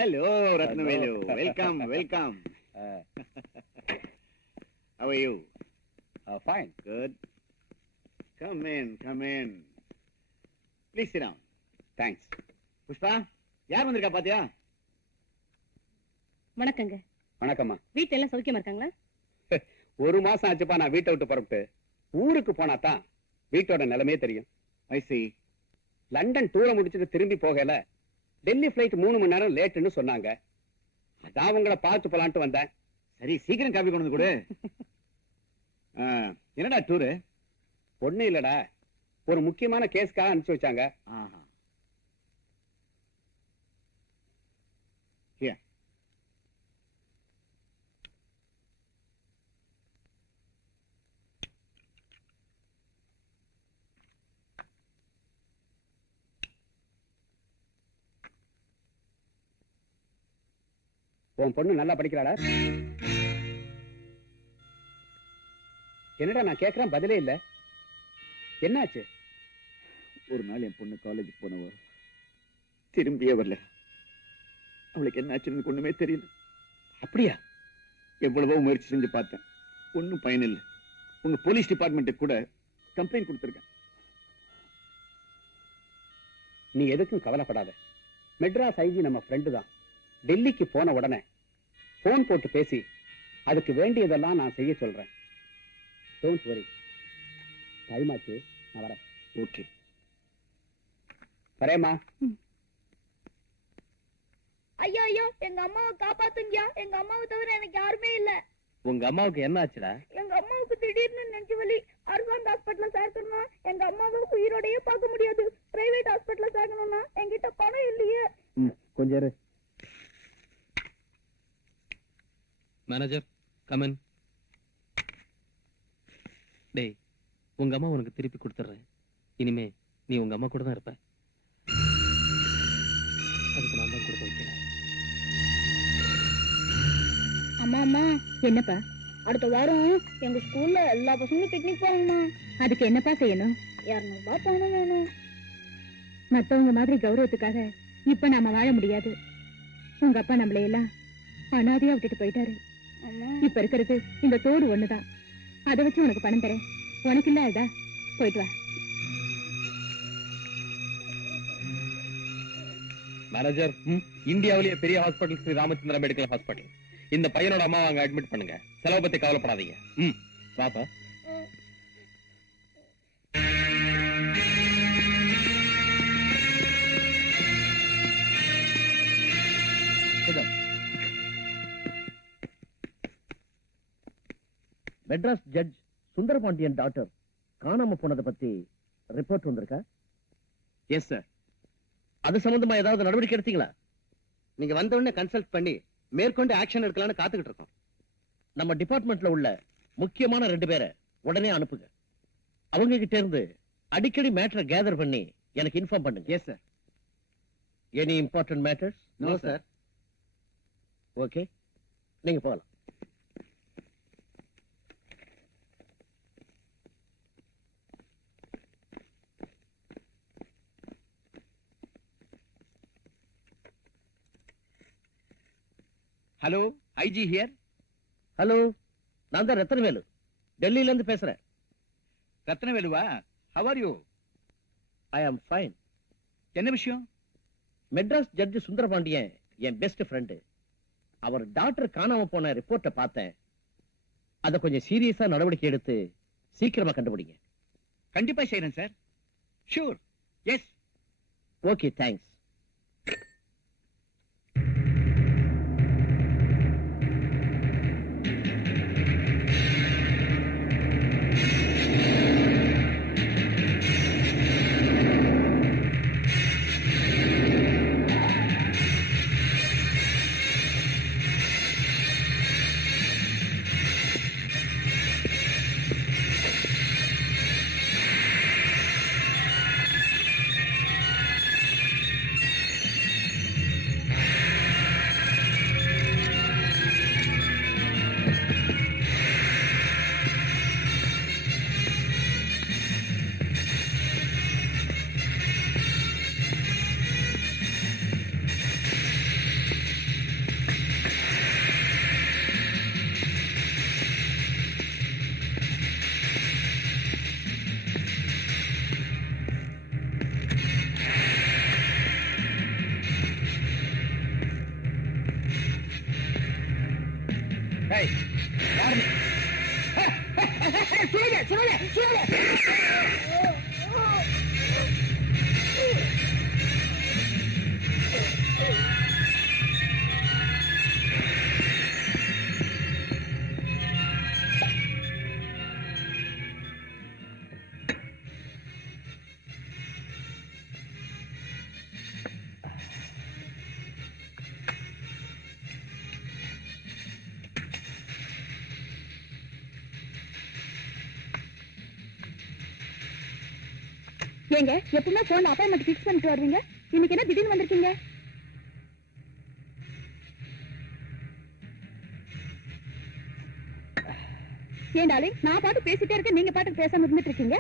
Hello, Ratnavelu. Welcome, welcome. How are you? Fine. Good. Come in, come in. Please sit down. Thanks. Pushpa, யார் வந்திருக்கா பாத்தியா? வணக்கங்க. வணக்கம்மா. வீட்டுல எல்லாம் சௌக்கியமா இருக்காங்களா? ஒரு மாசம் ஆச்சுப்பா நான் வீட்டை விட்டு புறப்பட்டு. ஊருக்கு போனா தான் வீட்டோட நிலைமையே தெரியும். I see. லண்டன் டூரை முடிச்சுட்டு திரும்பி போகல. டெல்லி பிளைட் 3 மணி நேரம் லேட்டுன்னு சொன்னாங்க. அதான் உங்களை பார்த்து போலான்ட்டு வந்தேன். சரி, சீக்கிரம் காப்பி கொண்டு வந்து கொடு. என்னடா டூரு? ஒண்ணு இல்லடா, ஒரு முக்கியமான கேஸ்க்காக அனுப்பிச்சு வச்சாங்க. உன் பொண்ணு நல்லா படிக்கிறாளா? என்னடா நான் கேட்கிறேன் பதிலே இல்ல. என்னாச்சு? ஒரு நாள் என் பொண்ணு காலேஜுக்கு போனவ திரும்பியே வரல. அவளுக்கு என்னாச்சுன்னு ஒண்ணுமே தெரியல. அப்படியா? எவ்வளவோ முயற்சி செஞ்சு பார்த்தேன், ஒன்னும் பயன் இல்லை. உங்க போலீஸ் டிபார்ட்மெண்ட்டுக்கு கூட கம்ப்ளைண்ட் கொடுத்திருக்கேன். நீ எதுக்கும் கவலைப்படாத. மெட்ராஸ் ஐஜி நம்ம ஃப்ரெண்டு தான். டெல்லிக்கு போன உடனே போன் போட்டு பேசி அதுக்கு வேண்டியதெல்லாம் நான் செய்ய சொல்றேன். Don't worry. டைம் ஆச்சு, நான் வரேன். ஓகே, வரேம்மா. ஐயோ ஐயோ, எங்க அம்மாவை காப்பாத்துங்கயா. எங்க அம்மாவை தவிர எனக்கு யாருமே இல்ல. உங்க அம்மாவுக்கு என்ன ஆச்சுடா? எங்க அம்மாவுக்கு திடீர்னு நெஞ்சு வலி. அரசாங்க ஹாஸ்பிட்டல்ல சேர்க்கணும்னா எங்க அம்மாவை உயிரோடயே பார்க்க முடியாது. பிரைவேட் ஹாஸ்பிட்டல்ல சேர்க்கணும்னா என்கிட்ட பணம் இல்லையே. கொஞ்சம் இரு. Manager, come in. டேய், உங்க அம்மா உனக்கு திருப்பி கொடுத்துறேன். இனிமே நீ உங்க அம்மா கூட தான் இருப்ப. அதுக்கு நான் தான் கொடுத்து வைக்கிறேன். அம்மா அம்மா, என்னப்பா? அடுத்த வாரம் எங்க ஸ்கூல்ல எல்லா பசங்களும் பிக்னிக் போறாங்கம்மா. அதுக்கு என்னப்பா செய்யணும்? 200 ரூபாய் பணம் வேணும். மத்தவங்க மாதிரி கௌரவத்துக்காக இப்ப நாம வாழ முடியாது. உங்க அப்பா நம்மளை எல்லாம் அனாதையா விட்டுட்டு போயிட்டாரு. இப்ப இருக்கிறது இந்த தோடு ஒண்ணுதான். அதை வச்சு உனக்கு பணம் தரேன். உனக்கு இல்ல அதா, போயிட்டு வா. மேனேஜர், இந்தியாவிலேயே பெரிய hospital Shri Ramachandra medical hospital. இந்த பையனோட அம்மாவை அங்க அட்மிட் பண்ணுங்க. செலவு பத்தி கவலைப்படாதீங்க. வாப்பா. மெட்ராஸ் ஜட்ஜ் சுந்தரபாண்டியன் டாக்டர் காணாம போனதை பத்தி ரிப்போர்ட் வந்திருக்கா? Yes sir. அது சம்பந்தமா ஏதாவது நடவடிக்கை எடுத்தீங்களா? நீங்க வந்த உடனே கன்சல்ட் பண்ணி மேற்கொண்டு ஆக்ஷன் எடுக்கலாம்னு காத்துக்கிட்டு இருக்கோம். நம்ம டிபார்ட்மெண்ட்ல உள்ள முக்கியமான 2 பேரை உடனே அனுப்புங்க. அவங்க கிட்ட இருந்து அடிக்கடி மேட்டரை கேதர் பண்ணி எனக்கு இன்ஃபார்ம் பண்ணுங்க. Yes sir. Any important matters? No sir. Okay, நீங்க போகலாம். Hello, IG here. ஹலோ, நான் தான் ரத்னவேலு, டெல்லியில இருந்து பேசுறேன். ரத்னவேலுவா? How are you? I am fine. என்ன விஷயம்? மெட்ராஸ் ஜட்ஜ் சுந்தரபாண்டியன் என் பெஸ்ட் ஃப்ரெண்டு. அவர் டாக்டர் காணாம போன ரிப்போர்ட்டை பார்த்தேன். அதை கொஞ்சம் சீரியஸா நடவடிக்கை எடுத்து சீக்கிரமா கண்டுபிடிங்க. கண்டிப்பா செய்யறேன் sir. Sure. Yes. Okay, thanks. ஏங்க எப்பவுமே போன்ல அப்பாயின்மெண்ட் ஃபிக்ஸ் பண்ணிட்டு வருவீங்க, இன்னைக்கு என்ன திடீர்னு வந்திருக்கீங்க? ஏன் டார்லிங், நான் பாட்டு பேசிட்டே இருக்கேன், நீங்க பாட்டுக்கு பேசாம இருந்துட்டு இருக்கீங்க.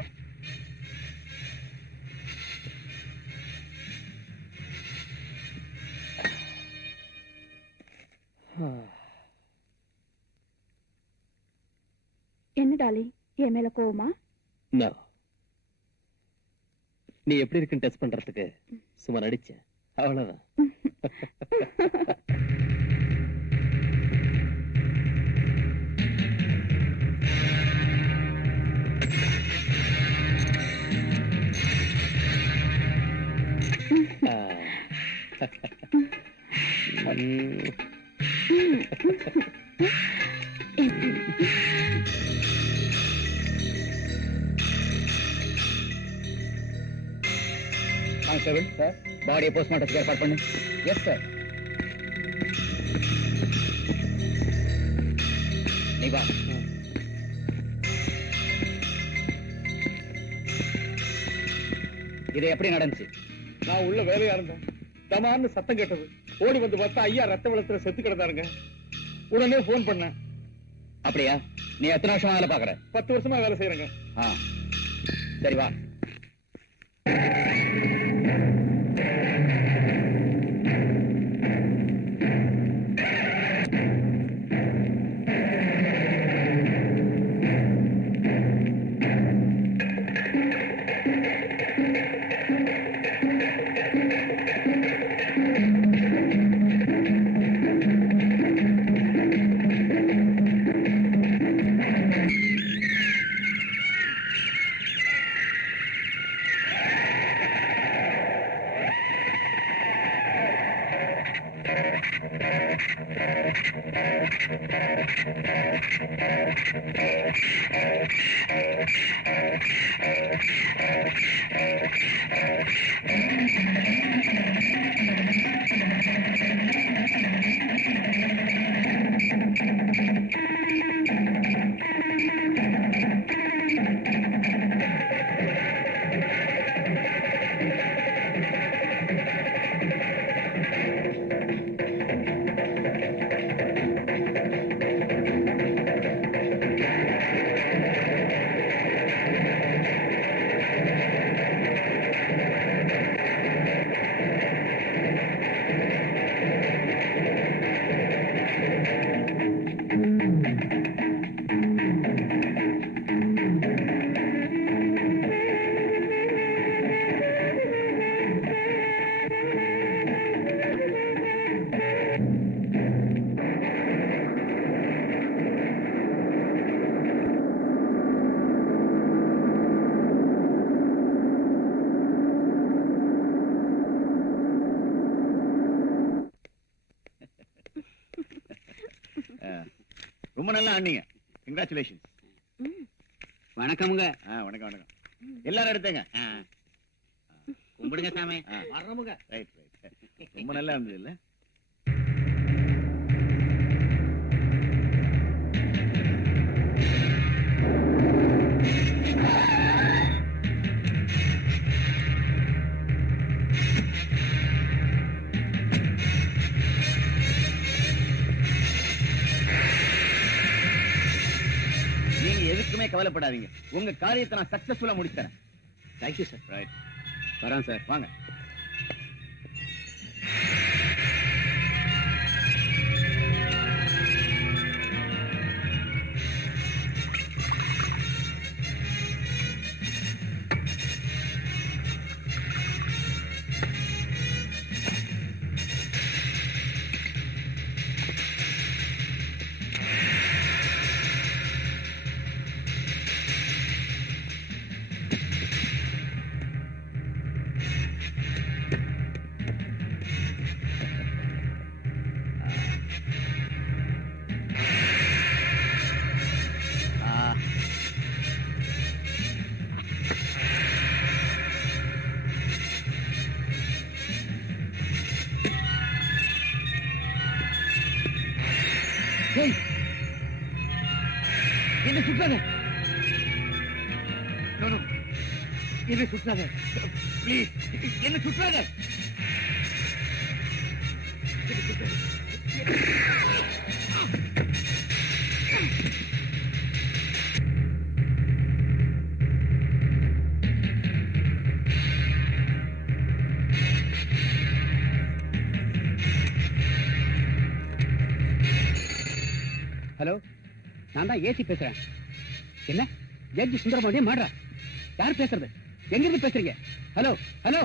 என்ன டார்லிங், என் மேல கோவமா? No. நீ எப்படி இருக்குன்னு டெஸ்ட் பண்றதுக்கு சும்மா நடிச்சேன், அவ்வளவுதான். கான்ஸ்டபிள் சார், பாடியை போஸ்ட்மார்ட்டத்துக்கு ஏற்பாடு பண்ணு. Yes sir. நீ வா. இது எப்படி நடந்துச்சு? நான் உள்ள வேலையா இருந்தேன். தமான்னு சத்தம் கேட்டது. ஓடி வந்து பார்த்தா ஐயா ரத்த வெள்ளத்துல செத்து கிடந்தாருங்க. உடனே போன் பண்ணேன். அப்படியா? நீ எத்தனை வருஷமா வேலை பாக்குற? 10 வருஷமா வேலை செய்யறேங்க. சரி வா. ரொம்ப நல்லா ஆனீங்க. கங்க்ராச்சுலேஷன்ஸ். வணக்கமுங்க. வணக்கம் வணக்கம். எல்லாரும் எடுத்தேங்க. கும்பிடுங்க சாமி. வர்றமுங்க. Right right. ரொம்ப நல்லா இருந்தது இல்ல? நீங்க எதுக்குமே கவலைப்படாதீங்க. உங்க காரியத்தை நான் சக்சஸ்ஃபுல்லா முடித்தேன். Thank you sir. ரைட். வரேன் சார். வாங்க. என்ன சுற்றாத, என்ன சுற்றாத, ப்ளீஸ் என்ன சுற்றாத. ஹலோ, நான் தான் ஏசி பேசுறேன். என்ன ஜட்ஜி சுந்தரபாண்டிய மாடுறா? யார் பேசுறது? எங்க இருந்து பேசுறீங்க? Hello hello.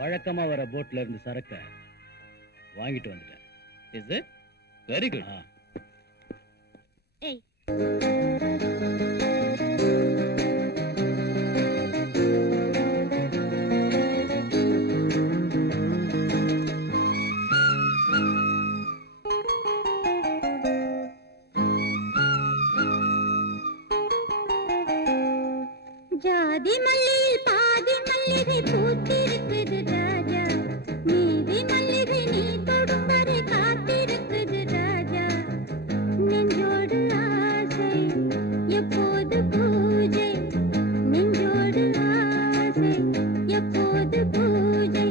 வழக்கமா வர போட்ல இருந்து சரக்க வாங்கிட்டு வந்துட்டேன். Is it very good. ஏய், ஜாதி மல்லியில் பாதி மல்லிகை பூத்திருக்குது ராஜா, நீதி மல்லிகை நீ தொடும் வரை காத்திருக்குது ராஜா. நெஞ்சோடு ஆசை எப்போது பூஜை, நெஞ்சோடு ஆசை எப்போது பூஜை.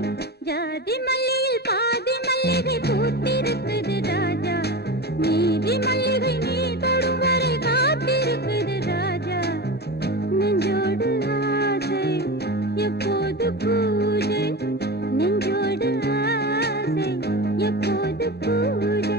ஜாதி மல்லியில் பாதி மல்லிகை பூத்திருக்குது ராஜா, நீதி மல்லிகை நீ தொடும் வரை காத்திருக்குது ராஜா. நெஞ்சோடு ஆசை எப்போது பூஜை, நெஞ்சோடு ஆசை எப்போது பூஜை.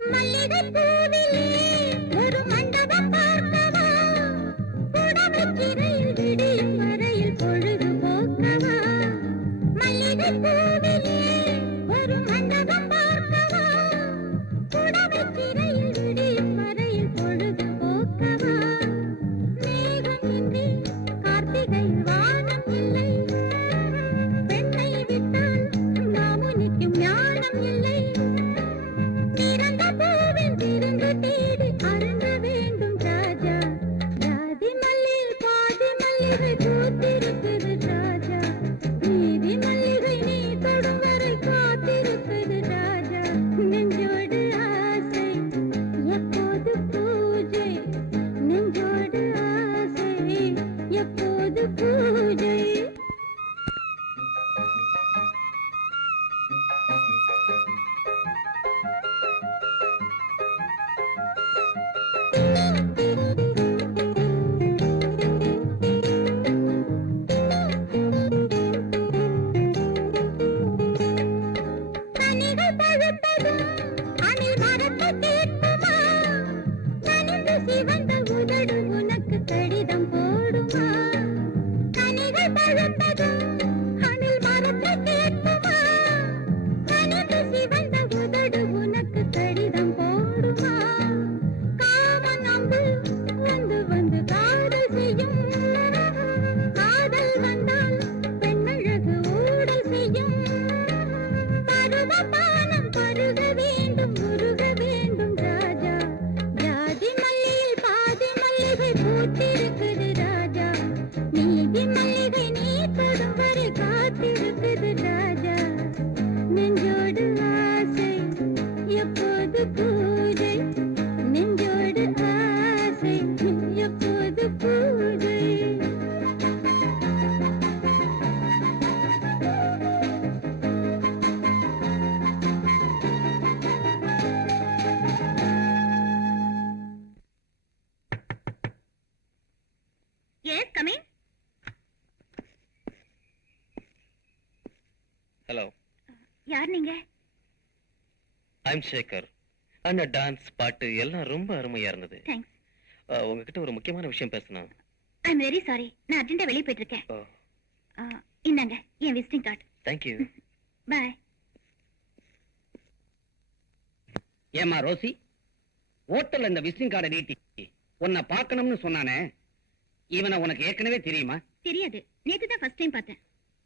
மல்லிகை பூவிலே ஒரு மண்டபம் பார்க்கவா, புடவைச்சிறையில் விடியும் வரையில் பொழுது போக்கவா. மல்லிகை பூவிலே ஒரு மண்டபம் பார்க்கவா, புடவைச்சிறையில் விடியும் வரையில் பொழுது போக்கவா. மேகமின்றி கார்த்திகையில் வானம் இல்லை, பெண்ணை விட்டால் மாமுனிக்கும் ஞானம் இல்லை. திறந்த பூவில் திருந்து தேடி அருந்த வேண்டும் ராஜா, ஜாதி மல்லியில் பாதி மல்லிகை பூத்திருக்குது ராஜா, நீதி மல்லிகை நீ தொடும் வரை காத்திருக்குது ராஜா. நெஞ்சோடு ஆசை எப்போது பூஜை, நெஞ்சோடு ஆசை எப்போது பூஜை. யார் நீங்க? ஐம் சேகர். அந்த டான்ஸ் பாட்டு எல்லாம் ரொம்ப அருமையா இருந்தது. தேங்க்ஸ். உங்ககிட்ட ஒரு முக்கியமான விஷயம் பேசணும். I am very sorry. நான் அர்ஜென்ட்டா வெளியே போயிட்டு இருக்கேன். இந்தாங்க என் விசிட்டிங் கார்டு. தேங்க்யூ. பை. ஏமா ரோசி, ஹோட்டல்ல இந்த விசிட்டிங் கார்டை நீட்டி உன்னை பார்க்கணும்னு சொன்னானே, இவனை உனக்கு ஏற்கனவே தெரியுமா? தெரியாது. நேத்து தான் ஃபர்ஸ்ட் டைம் பார்த்தேன்.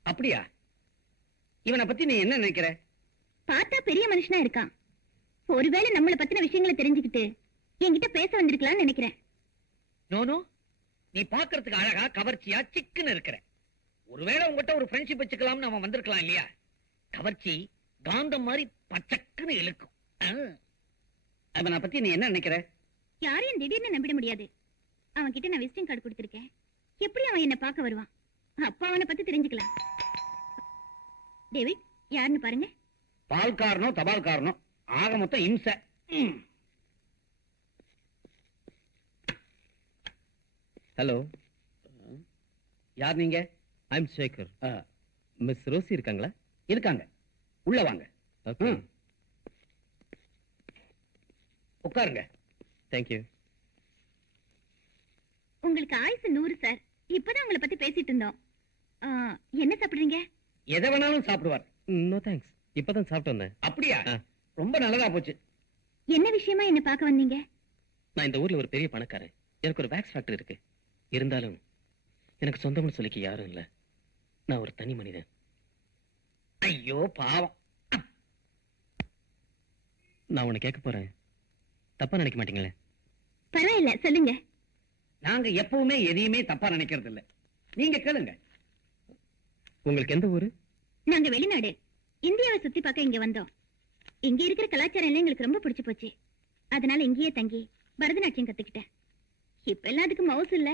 அப்படியா? இவனை பத்தி நீ என்ன நினைக்கிற? பார்த்தா பெரிய மனுஷனா இருக்கான். ஒருவேளை நம்மள பத்தின விஷயங்களை தெரிஞ்சுக்கிட்டு என்கிட்ட பேச வந்திருக்கலாம்னு நினைக்கிறேன். நோனோ, நீ பாக்குறதுக்கு அழகா கவர்ச்சியா சிக்குன்னு இருக்கிற. ஒருவேளை உங்ககிட்ட ஒரு ஃப்ரெண்ட்ஷிப் வச்சுக்கலாம்னு அவன் வந்திருக்கலாம் இல்லையா? கவர்ச்சி காந்தம் மாதிரி பச்சக்குன்னு இழுக்கும். அவனை பத்தி நீ என்ன நினைக்கிற? யாரையும் திடீர்னு நம்பிட முடியாது. அவன் கிட்ட நான் விசிட்டிங் கார்டு கொடுத்திருக்கேன். எப்படி அவன் என்ன பார்க்க வருவான்? அப்பா அவனை பத்தி தெரிஞ்சுக்கலாம். டேவிட் யாருன்னு பாருங்க. பால்காரனோ தபால்காரனோ, ஆக மொத்தம் இம்சை. ஹலோ, யார் நீங்க? ஐம் சேகர். மிஸ் ரோசி இருக்காங்களா? இருக்காங்க, உள்ள வாங்க. ஓகே, உட்காருங்க. தேங்க்யூ. உங்களுக்கு ஆயுசு 100 சார். இப்பதான் உங்களை பத்தி பேசிட்டு இருந்தோம். என்ன சாப்பிடுறீங்க? எதை வேணாலும் சாப்பிடுவார். நோ தேங்க்ஸ், இப்பதான் சாப்பிட்டு வந்தேன். அப்படியா? ரொம்ப நல்லதா போச்சு. என்ன விஷயமா என்ன பார்க்க வந்தீங்க? நான் இந்த ஊர்ல ஒரு பெரிய பணக்காரன். எனக்கு ஒரு வேக்ஸ் ஃபேக்டரி இருக்கு. இருந்தாலும் எனக்கு சொந்தம்னு சொல்லிக்க யாரும் இல்ல. நான் ஒரு தனி மனிதன். ஐயோ பாவம். நான் உன்னை கேட்க போறேன், தப்பா நினைக்க மாட்டீங்களே? பரவாயில்ல, சொல்லுங்க. நாங்க எப்பவுமே எதையுமே தப்பா நினைக்கிறது இல்ல. நீங்க கேளுங்க. உங்களுக்கு எந்த ஊரு? நாங்க வெளிநாடு. இந்தியாவை சுத்தி பார்க்க இங்க வந்தோம். இங்க இருக்கிற கலாச்சாரம் எல்லாம் எங்களுக்கு ரொம்ப பிடிச்சு போச்சு. அதனால இங்கேயே தங்கி பரதநாட்டியம் கத்துக்கிட்டேன். இப்ப எல்லாத்துக்கும் மவுஸ் இல்ல.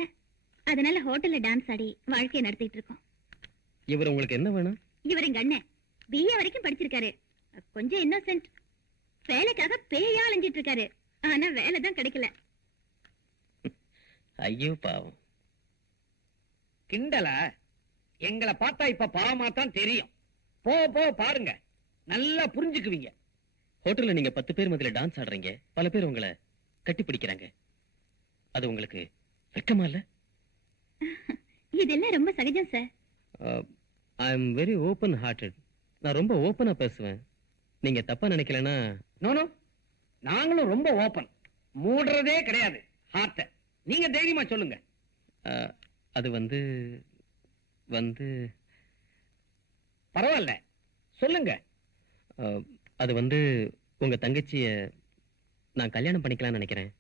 அதனால ஹோட்டல்ல டான்ஸ் ஆடி வாழ்க்கையை நடத்திட்டு இருக்கோம். இவர் உங்களுக்கு என்ன வேணும்? இவர் எங்க அண்ணன். BA வரைக்கும் படிச்சிருக்காரு. கொஞ்சம் இன்னோசென்ட். வேலைக்காக பேயா அலைஞ்சிட்டு இருக்காரு. ஆனா வேலை தான் கிடைக்கல. ஐயோ பாவம். கிண்டலா? எங்களை பார்த்தா இப்ப பாவமா தான் தெரியும். போ போ பாருங்க, நல்லா புரிஞ்சுக்குவீங்க. ஹோட்டல்ல நீங்க 10 பேர் மத்தியில டான்ஸ் ஆடுறீங்க. பல பேர் உங்களை கட்டி பிடிக்கிறாங்க. அது உங்களுக்கு வெட்கமா இல்ல? இதெல்லாம் ரொம்ப சகஜம் sir. I am very open hearted. நான் ரொம்ப ஓபனா பேசுவேன். நீங்க தப்பா நினைக்கலனா? நோனோ, நாங்களும் ரொம்ப ஓபன். மூடுறதே கிடையாது ஹார்ட்ட. நீங்க தைரியமா சொல்லுங்க. அது வந்து பரவாயில்ல, சொல்லுங்க. அது வந்து உங்க தங்கச்சிய நான் கல்யாணம் பண்ணிக்கலாம்னு நினைக்கிறேன்.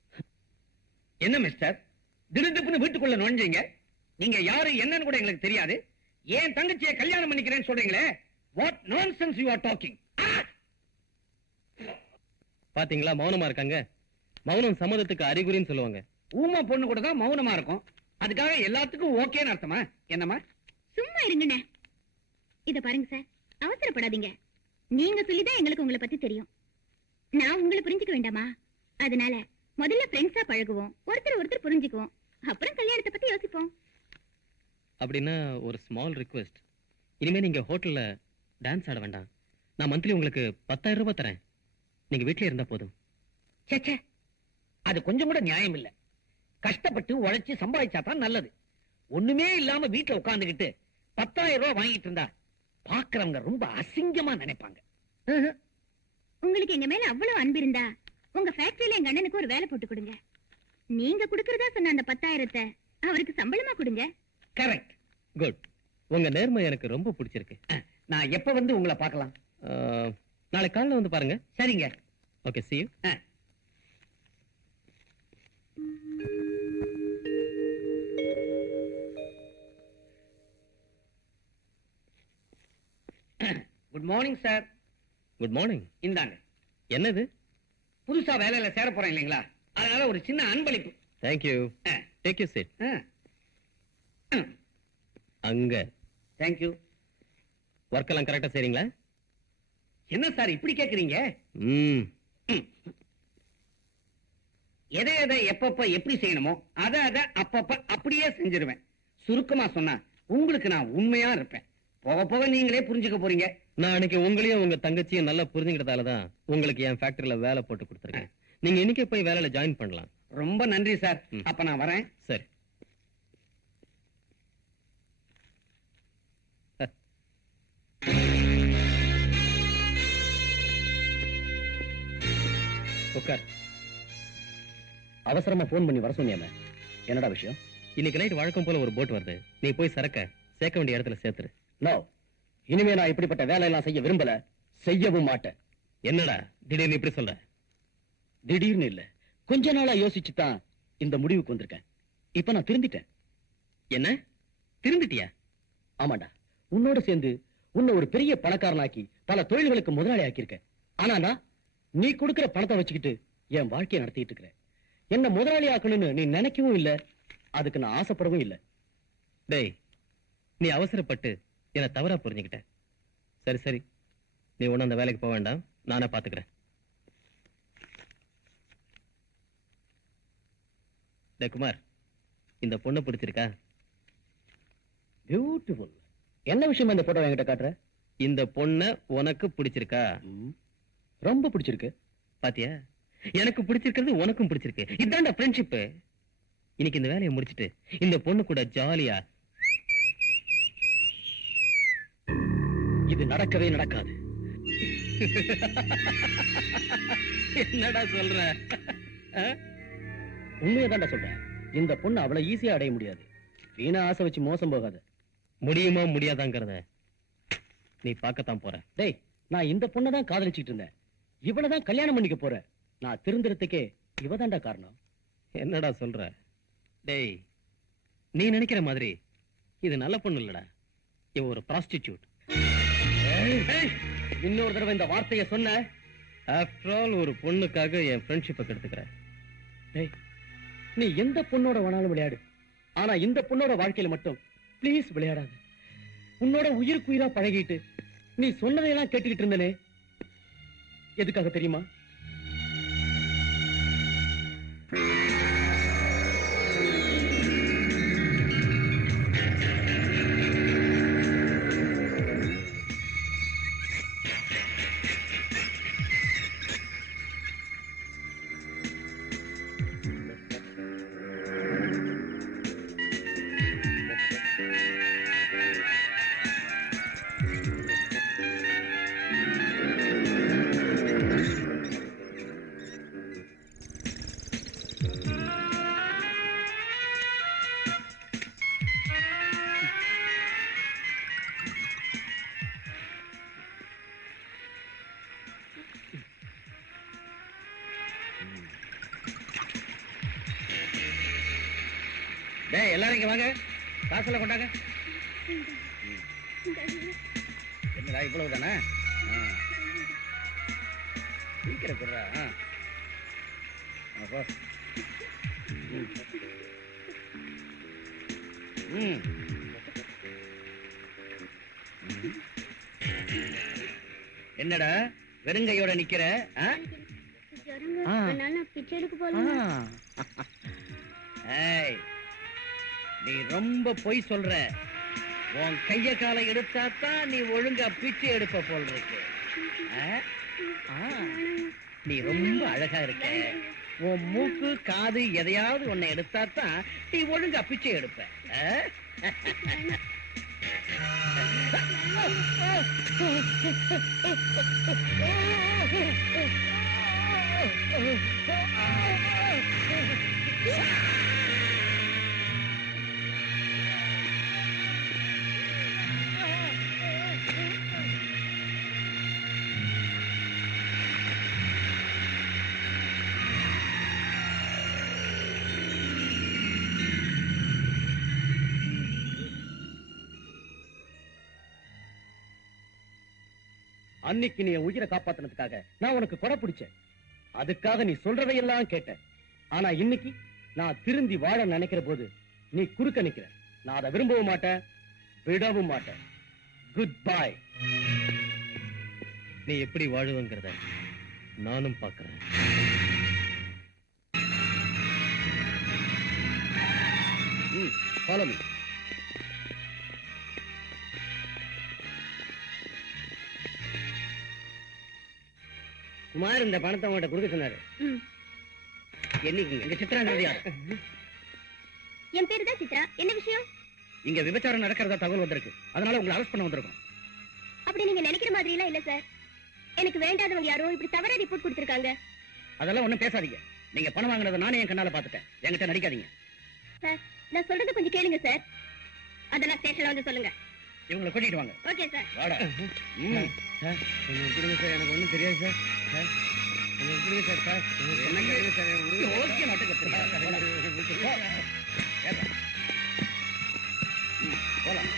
என்ன மிஸ்டர், திடுதிப்புன்னு வீட்டுக்குள்ள நுழைஞ்சீங்க? நீங்க யாரு என்னன்னு கூட எங்களுக்கு தெரியாது. ஏன் தங்கச்சியை கல்யாணம் பண்ணிக்கிறேன்னு சொல்றீங்களே? What nonsense you are talking? பாத்தீங்களா, மௌனமா இருக்காங்க. மௌனம் சம்மதத்துக்கு அறிகுறின்னு சொல்லுவாங்க. ஊமா பொண்ணு கூட தான் மௌனமா இருக்கும். அதுக்காக எல்லாத்துக்கும் ஓகேன்னு அர்த்தமா? என்னமா? சும்மா இருங்கண்ணே. இத பாருங்க சார், அவசரப்படாதீங்க. நீங்க சொல்லிதான் எங்களுக்கு உங்களை பத்தி தெரியும். நான் உங்களை புரிஞ்சுக்க வேண்டாமா? அதனால முதல்ல ஃப்ரெண்ட்ஸா பழகுவோம், ஒருத்தர் புரிஞ்சுக்குவோம், அப்புறம் கல்யாணத்தை பத்தி யோசிப்போம். அப்படின்னா ஒரு ஸ்மால் ரிக்வெஸ்ட். இனிமே நீங்க ஹோட்டல்ல டான்ஸ் ஆட வேண்டாம். நான் மந்த்லி உங்களுக்கு 10,000 ரூபாய் தரேன். நீங்க வீட்லயே இருந்தா போதும். சேச்சே, அது கொஞ்சம் கூட நியாயம் இல்ல. கஷ்டப்பட்டு உழைச்சு சம்பாதிச்சா தான் நல்லது. ஒண்ணுமே இல்லாம வீட்டுல உட்கார்ந்துகிட்டு 10,000 ரூபாய் வாங்கிட்டு இருந்தா பாக்குறவங்க ரொம்ப அசிங்கமா நினைப்பாங்க. உங்களுக்கு எங்க மேல அவ்வளவு அன்பு இருந்தா உங்க ஃபேக்டரியில எங்க அண்ணனுக்கு ஒரு வேலை போட்டு கொடுங்க. நீங்க கொடுக்கறதா சொன்ன அந்த 10,000 அவருக்கு சம்பளமா கொடுங்க. கரெக்ட். குட். உங்க நேர்மை எனக்கு ரொம்ப பிடிச்சிருக்கு. நான் எப்ப வந்து உங்களை பார்க்கலாம்? நாளைக்கு காலையில வந்து பாருங்க. சரிங்க. Okay, see you. Good morning sir. Good morning. இந்தாங்க. என்னது? புதுசா வேலையில சேர போறேன் இல்லைங்களா, அதனால ஒரு சின்ன அன்பளிப்பு. Thank you. Take you seat. அங்க. Thank you. ஒர்க் எல்லாம் கரெக்டா செய்றீங்களா? என்ன சார் இப்படி கேக்குறீங்க? எதை எதை எப்பப்ப எப்படி செய்யணுமோ அதை அப்பப்ப அப்படியே செஞ்சிருவேன். சுருக்கமா சொன்னா உங்களுக்கு நான் உண்மையா இருப்பேன். போக போக நீங்களே புரிஞ்சுக்க போறீங்க. நான் அன்னைக்கு உங்களையும் உங்க தங்கச்சியும் நல்லா புரிஞ்சுக்கிட்டதாலதான் உங்களுக்கு என் ஃபேக்டரியில வேலை போட்டு கொடுத்துருக்கேன். நீங்க இன்னைக்கே போய் வேலையில ஜாயின் பண்ணலாம். ரொம்ப நன்றி சார். அப்ப நான் வரேன். சரி. உட்கார். அவசரமா போன் பண்ணி வர சொன்னியாமே, என்னடா விஷயம்? இன்னைக்கு நைட் வழக்கம் போல ஒரு போட் வருது. நீ போய் சரக்க சேர்க்க வேண்டிய இடத்துல சேர்த்துரு. நோ, இனிமே நான் இப்படிப்பட்ட வேலையெல்லாம் செய்ய விரும்பல, செய்யவும் மாட்டேன். என்னடா திடீர்னு இப்படி சொல்ற? திடீர்னு இல்ல, கொஞ்ச நாளா யோசிச்சு தான் இந்த முடிவுக்கு வந்திருக்கேன். இப்ப நான் திருந்திட்டேன். என்ன திருந்திட்டியா? ஆமாண்டா, உன்னோட சேர்ந்து உன்னை ஒரு பெரிய பணக்காரனாக்கி பல தொழில்களுக்கு முதலாளி ஆக்கியிருக்கேன். ஆனா நான் நீ கொடுக்கிற பணத்தை வச்சுக்கிட்டு என் வாழ்க்கையை நடத்திட்டு இருக்கிறேன். என்ன முதலாளி ஆக்கணும்னு நீ நினைக்கவும் இல்ல, அதுக்கு நான் ஆசைப்படவும் இல்ல. டேய், நீ அவசரப்பட்டு என்ன தவறா புரிஞ்சுக்கிட்ட. சரி சரி, நீ ஒண்ணு அந்த வேலைக்கு போக வேண்டாம், நானே பாத்துக்கிறேன். டேய் குமார், இந்த பொண்ணு பிடிச்சிருக்கா? பியூட்டிஃபுல். என்ன விஷயம் இந்த போட்டோ என்கிட்ட காட்டுற? இந்த பொண்ணு உனக்கு பிடிச்சிருக்கா? ரொம்ப பிடிச்சிருக்கு. பாத்தியா, எனக்கு பிடிச்சிருக்கிறது உனக்கும் பிடிச்சிருக்கு. இதான்டா ஃப்ரெண்ட்ஷிப். இன்னைக்கு இந்த வேலையை முடிச்சிட்டு இந்த பொண்ணு கூட ஜாலியா. இது நடக்கவே நடக்காது. என்னடா சொல்ற? உண்மையதான்டா சொல்றேன். இந்த பொண்ணு அவ்வளவு ஈஸியா அடைய முடியாது. வீணா ஆசை வச்சு மோசம் போகாது. முடியுமா முடியாதாங்கிறத நீ பார்க்கத்தான் போற. டேய், நான் இந்த பொண்ணை தான் காதலிச்சுட்டு இருந்தேன். இவளதான் கல்யாணம் பண்ணிக்க போறேன். நான் திருந்துறதுக்கே இவதான்டா காரணம். என்னடா சொல்ற? டேய், நீ நினைக்கிற மாதிரி இது நல்ல பொண்ணு இல்லடா. இவ ஒரு ப்ராஸ்டிடியூட். இன்னொரு தடவை இந்த வார்த்தையை சொன்ன, ஆஃப்டர் ஆல் ஒரு பொண்ணுக்காக என் ஃப்ரெண்ட்ஷிப்பை கெடுத்துக்கிற. டேய், நீ எந்த பொண்ணோட வேணாலும் விளையாடு, ஆனா இந்த பொண்ணோட வாழ்க்கையில மட்டும் ப்ளீஸ் விளையாடாது. உன்னோட உயிருக்கு உயிரா பழகிட்டு நீ சொன்னதையெல்லாம் கேட்டுக்கிட்டு இருந்தனே, எதுக்காக தெரியுமா? டேய், எல்லாரும் இங்க வாங்க. காசுல கொண்டாங்க. என்னடா இவ்வளவு தானே? சீக்கிரம் கொடுறா. என்னடா வெறுங்கையோட நிக்கிற? ஏய், நீ ரொம்ப பொய் சொல்ற. உன் கைய காலை எடுத்தாத்தான் நீ ஒழுங்கா பிச்சை எடுப்ப போல் இருக்கு. நீ ரொம்ப அழகா இருக்க. உன் மூக்கு காது எதையாவது உன்னை எடுத்தாத்தான் நீ ஒழுங்கா பிச்சை எடுப்ப. அன்னைக்கு நீ உயிரை காப்பாத்தினதுக்காக நான் உனக்கு கொடை பிடிச்சேன். அதுக்காக நீ சொல்றதையெல்லாம் கேட்டேன். ஆனா இன்னைக்கு நான் திருந்தி வாழ நினைக்கிற போது நீ குறுக்க நிக்கிற. நான் அதை விரும்பவும் மாட்டேன், விடவும் மாட்டேன். Good bye. நீ எப்படி வாழுவங்கிறத நானும் பார்க்கிறேன். Follow me. குமார் இந்த பணத்தை உங்கள்கிட்ட கொடுக்க சொன்னாரு. ம். என்னைக்கு எங்க சித்ராங்கிறது யாரு? என் பேரு தான் சித்ரா. என்ன விஷயம்? இங்க விபச்சாரம் நடக்கிறதா தகவல் வந்திருக்கு. அதனால உங்களை அரெஸ்ட் பண்ண வந்திருக்கோம். அப்படி நீங்க நினைக்கிற மாதிரி எல்லாம் இல்ல சார். எனக்கு வேண்டாதவங்க யாரோ இப்படி தவறா ரிப்போர்ட் கொடுத்திருக்காங்க. அதெல்லாம் ஒண்ணும் பேசாதீங்க. நீங்க பணம் வாங்கினதை நானே என் கண்ணால பாத்துட்டேன். என்கிட்ட நடிக்காதீங்க. சார், நான் சொல்றது கொஞ்சம் கேளுங்க சார். அதெல்லாம் ஸ்டேஷன்ல வந்து சொல்லுங்க. இவங்களை கூட்டிட்டு வாங்க. Okay sir. வாடா. சார், கொஞ்சம் விட்டுருங்க சார். எனக்கு ஒண்ணும் தெரியாது சார். சார், கொஞ்சம் விட்டுருங்க சார். சார், என்ன கேளுங்க சார். ஓகே, நாட்டுக்கு போலாம்.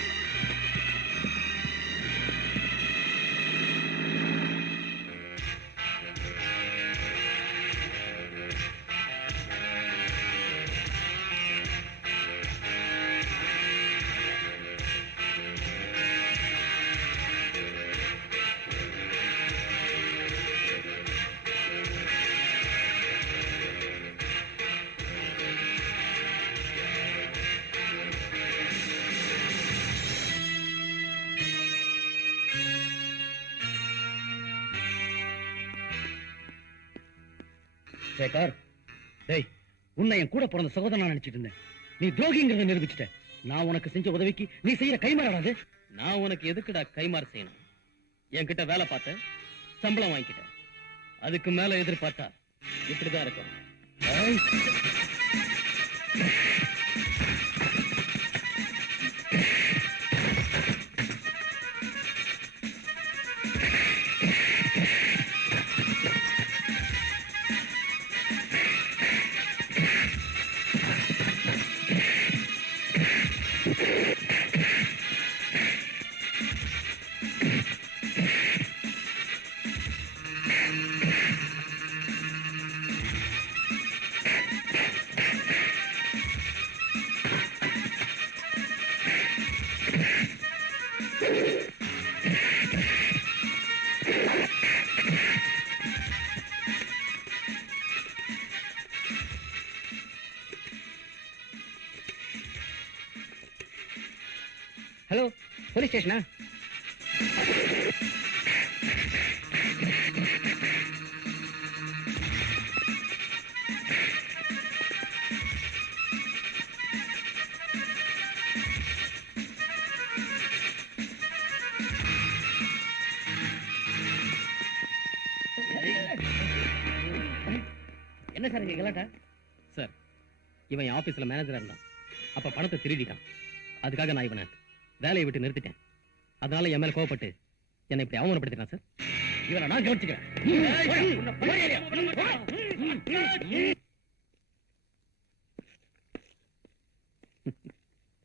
சேகர், டேய், உன்னை என் கூட பிறந்த சகோதரனா நினைச்சிட்டு இருந்தேன். நீ துரோகிங்கிறத நிரூபிச்சிட்ட. நான் உனக்கு செஞ்ச உதவிக்கு நீ செய்யற கைமாறாது. நான் உனக்கு எதுக்குடா கைமாறு செய்யணும்? என்கிட்ட வேலை பார்த்த, சம்பளம் வாங்கிக்கிட்ட. அதுக்கு மேல எதிர்பார்த்தா இப்படிதான் இருக்கும். ஹலோ, போலீஸ் ஸ்டேஷனா? என்ன சார் இங்க கலாட்டா? சார், இவன் என் ஆபீஸ்ல மேனேஜரா இருந்தான். அப்ப பணத்தை திருடிட்டான். அதுக்காக நான் இவனை வேலையை விட்டு நிறுத்திட்டேன். அதனால என் மேல கோவப்பட்டு என்னை இப்படி அவமானப்படுத்திட்டான் சார். இவனை நான் கவனிச்சுக்கிறேன்.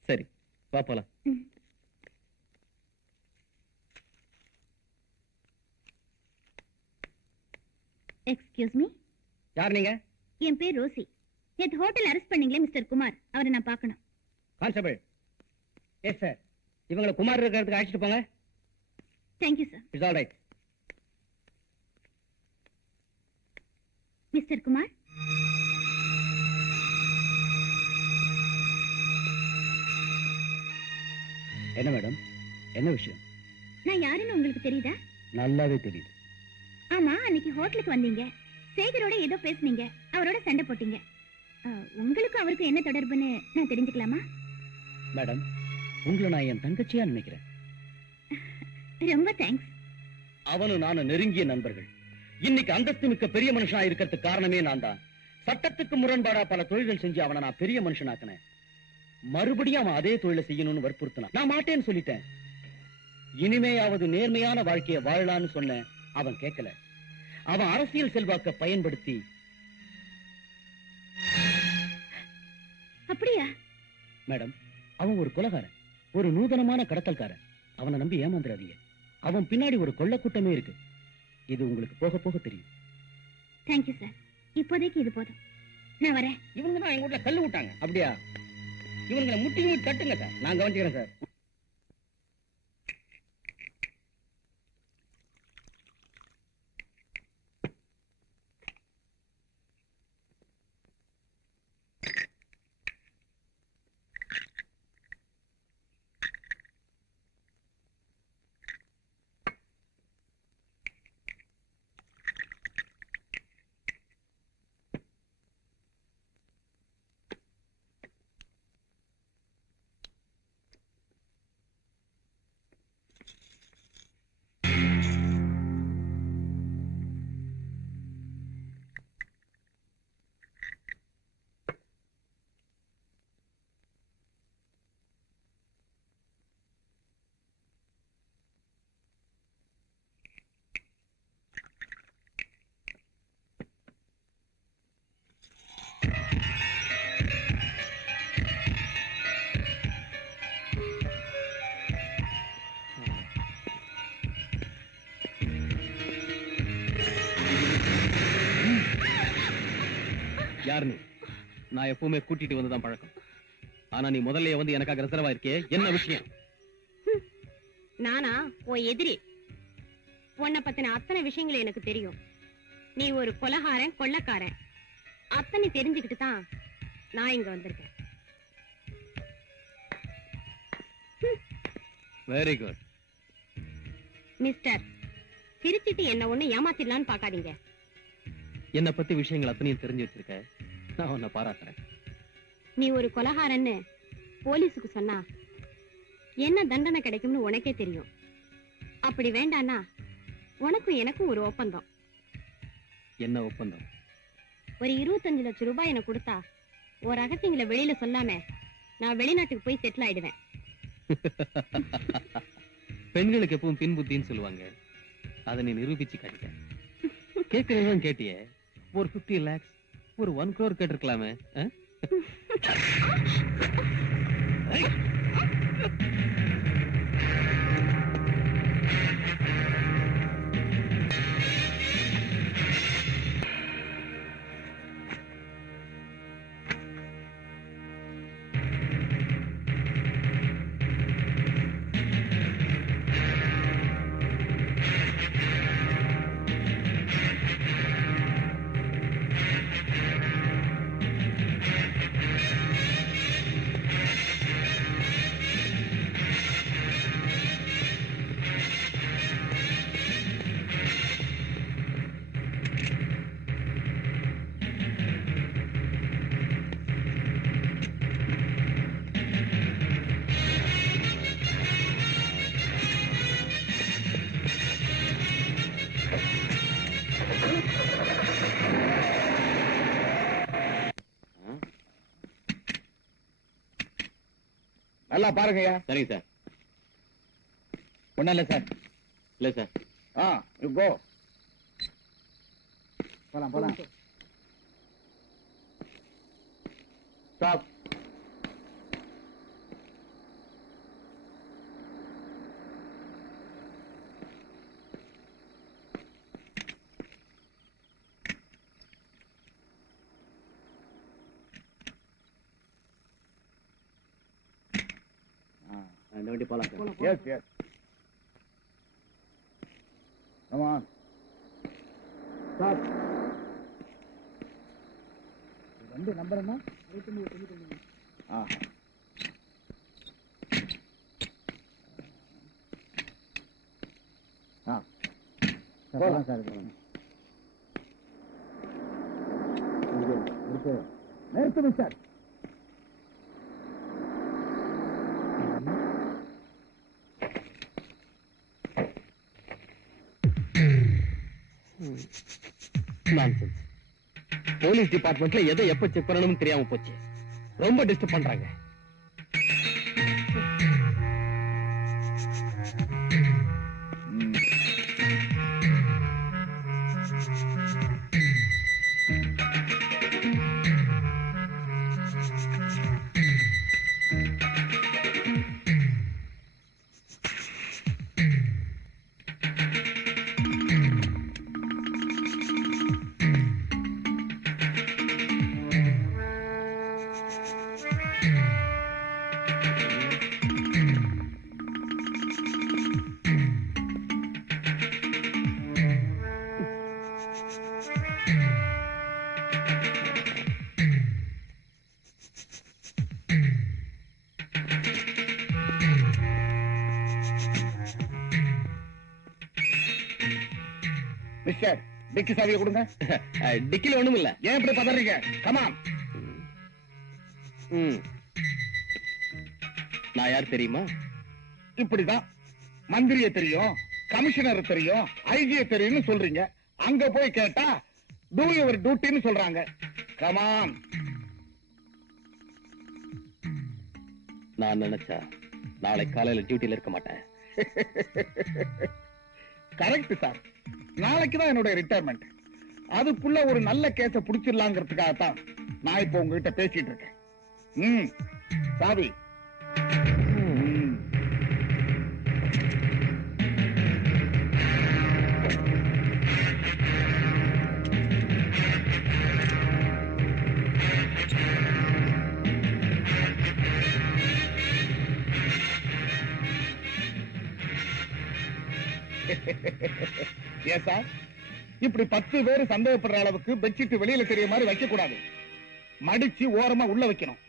சரி, வா போலாம். Excuse me. யார் நீங்க? என் பேர் ரோசி. நேத்து ஹோட்டல் அரெஸ்ட் பண்ணீங்களே மிஸ்டர் குமார், அவரை நான் பார்க்கணும். கான்ஸ்டபிள். Yes sir. இவங்களை குமார் இருக்கிறதுக்கு அழைச்சிட்டு போங்க. Thank you sir. It's all right. Mister Kumar, என்ன மேடம், என்ன விஷயம்? நான் யாருன்னு உங்களுக்கு தெரியுதா? நல்லாவே தெரியுது. ஆமா, அன்னைக்கு ஹோட்டலுக்கு வந்தீங்க. சேகரோட ஏதோ பேசுனீங்க, அவரோட சண்டை போட்டீங்க. உங்களுக்கும் அவருக்கும் என்ன தொடர்புன்னு நான் தெரிஞ்சுக்கலாமா? மேடம், உங்களை நான் என் தங்கச்சியா நினைக்கிறேன். ரொம்ப தேங்க்ஸ். அவனும் நானும் நெருங்கிய நண்பர்கள். இன்னைக்கு அந்தஸ்து மிக்க பெரிய மனுஷனா இருக்கிறதுக்கு காரணமே நான் தான். சட்டத்துக்கு முரண்பாடா பல தொழில்கள் செஞ்சு அவனை நான் பெரிய மனுஷனாக்கினேன். மறுபடியும் அவன் அதே தொழிலை செய்யணும்னு வற்புறுத்தினான். நான் மாட்டேன்னு சொல்லிட்டேன். இனிமேயாவது நேர்மையான வாழ்க்கையை வாழலான்னு சொன்னேன். அவன் கேட்கல. அவன் அரசியல் செல்வாக்க பயன்படுத்தி. அப்படியா? மேடம், அவன் ஒரு கொலைகாரன், ஒரு நூதனமான கடத்தல்காரன். அவனை நம்பி ஏமாந்துடாதீங்க. அவன் பின்னாடி ஒரு கொள்ள கூட்டமே இருக்கு. இது உங்களுக்கு போக போக தெரியும். Thank you sir. இப்போதைக்கு இது போதும். நான் வரேன். இவங்க தான் எங்க வீட்டுல கல்லு விட்டாங்க. அப்படியா? இவங்களை முட்டியும் தட்டுங்க சார். நான் கவனிச்சுக்கிறேன் சார். யார் நீ? நான் எப்பவுமே கூட்டிட்டு வந்துதான் பழக்கம். ஆனா நீ முதல்ல வந்து எனக்காக ரிசர்வ் ஆயிருக்கே, என்ன விஷயம்? நானா உன் எதிரி? உன்னை பத்தின அத்தனை விஷயங்கள் எனக்கு தெரியும். நீ ஒரு கொலகாரன், கொள்ளக்காரன், அத்தனை தெரிஞ்சுக்கிட்டு தான் நான் இங்க வந்திருக்கேன். Very good. மிஸ்டர், சிரிச்சிட்டு என்ன ஒண்ணு ஏமாத்திடலான்னு பாக்காதீங்க. என்னை பத்தி விஷயங்கள் அத்தனையும் தெரிஞ்சு வச்சிருக்க, நான் உன்னை பாராட்டுறேன். நீ ஒரு கொலகாரன்னு போலீஸுக்கு சொன்னா என்ன தண்டனை கிடைக்கும்னு உனக்கே தெரியும். அப்படி வேண்டானா உனக்கும் எனக்கும் ஒரு ஒப்பந்தம். என்ன ஒப்பந்தம்? ஒரு 25 லட்சம் ரூபாய் எனக்கு கொடுத்தா ஒரு ரகசியங்களை வெளியில சொல்லாம நான் வெளிநாட்டுக்கு போய் செட்டில் ஆயிடுவேன். பெண்களுக்கு எப்பவும் பின் புத்தின்னு சொல்லுவாங்க, அதை நீ நிரூபிச்சு காட்டிட்ட. கேட்கறதுதான் கேட்டியே. ஒரு 50 lakhs, ஒரு 1 crore கேட்டிருக்கலாமே. நல்லா பாருங்கய்யா. சரிங்க சார். ஒண்ணும் இல்ல சார். இல்ல சார். You go. போலாம் போலாம். ஸ்டாப். இந்த வண்டி போலாம் sir. Yes yes. Come on. Stop. வண்டி நம்பர் என்ன? 69. போலாம் சார். நிறுத்துங்க சார். நான்சென்ஸ். போலீஸ் டிபார்ட்மெண்ட்ல எதை எப்ப செக் பண்ணணும்னு தெரியாம போச்சு. ரொம்ப டிஸ்டர்ப் பண்றாங்க. மிஸ்டர், டிக்கி சாவியை கொடுங்க. டிக்கில ஒண்ணும் இல்ல. ஏன் இப்படி பதறீங்க? கமான். நான் யார் தெரியுமா? இப்படிதான் மந்திரிய தெரியும், கமிஷனர் தெரியும், ஐஜியை தெரியும்னு சொல்றீங்க. அங்க போய் கேட்டா டூ யுவர் டியூட்டின்னு சொல்றாங்க. கமான். நான் நினைச்சா நாளை காலையில டியூட்டில இருக்க மாட்டேன். Correct sir. நாளைக்கு தான் என்னோட ரிட்டையர்மெண்ட். அதுக்குள்ள ஒரு நல்ல கேஸ புடிச்சிடலாங்கிறதுக்காகத்தான் நான் இப்ப உங்ககிட்ட பேசிட்டு இருக்கேன். சாவி. சார் இப்படி 10 பேர் சந்தேகப்படுற அளவுக்கு பெட்ஷீட் வெளியில தெரிய மாதிரி வைக்க கூடாது. மடிச்சு ஓரமா உள்ள வைக்கணும்.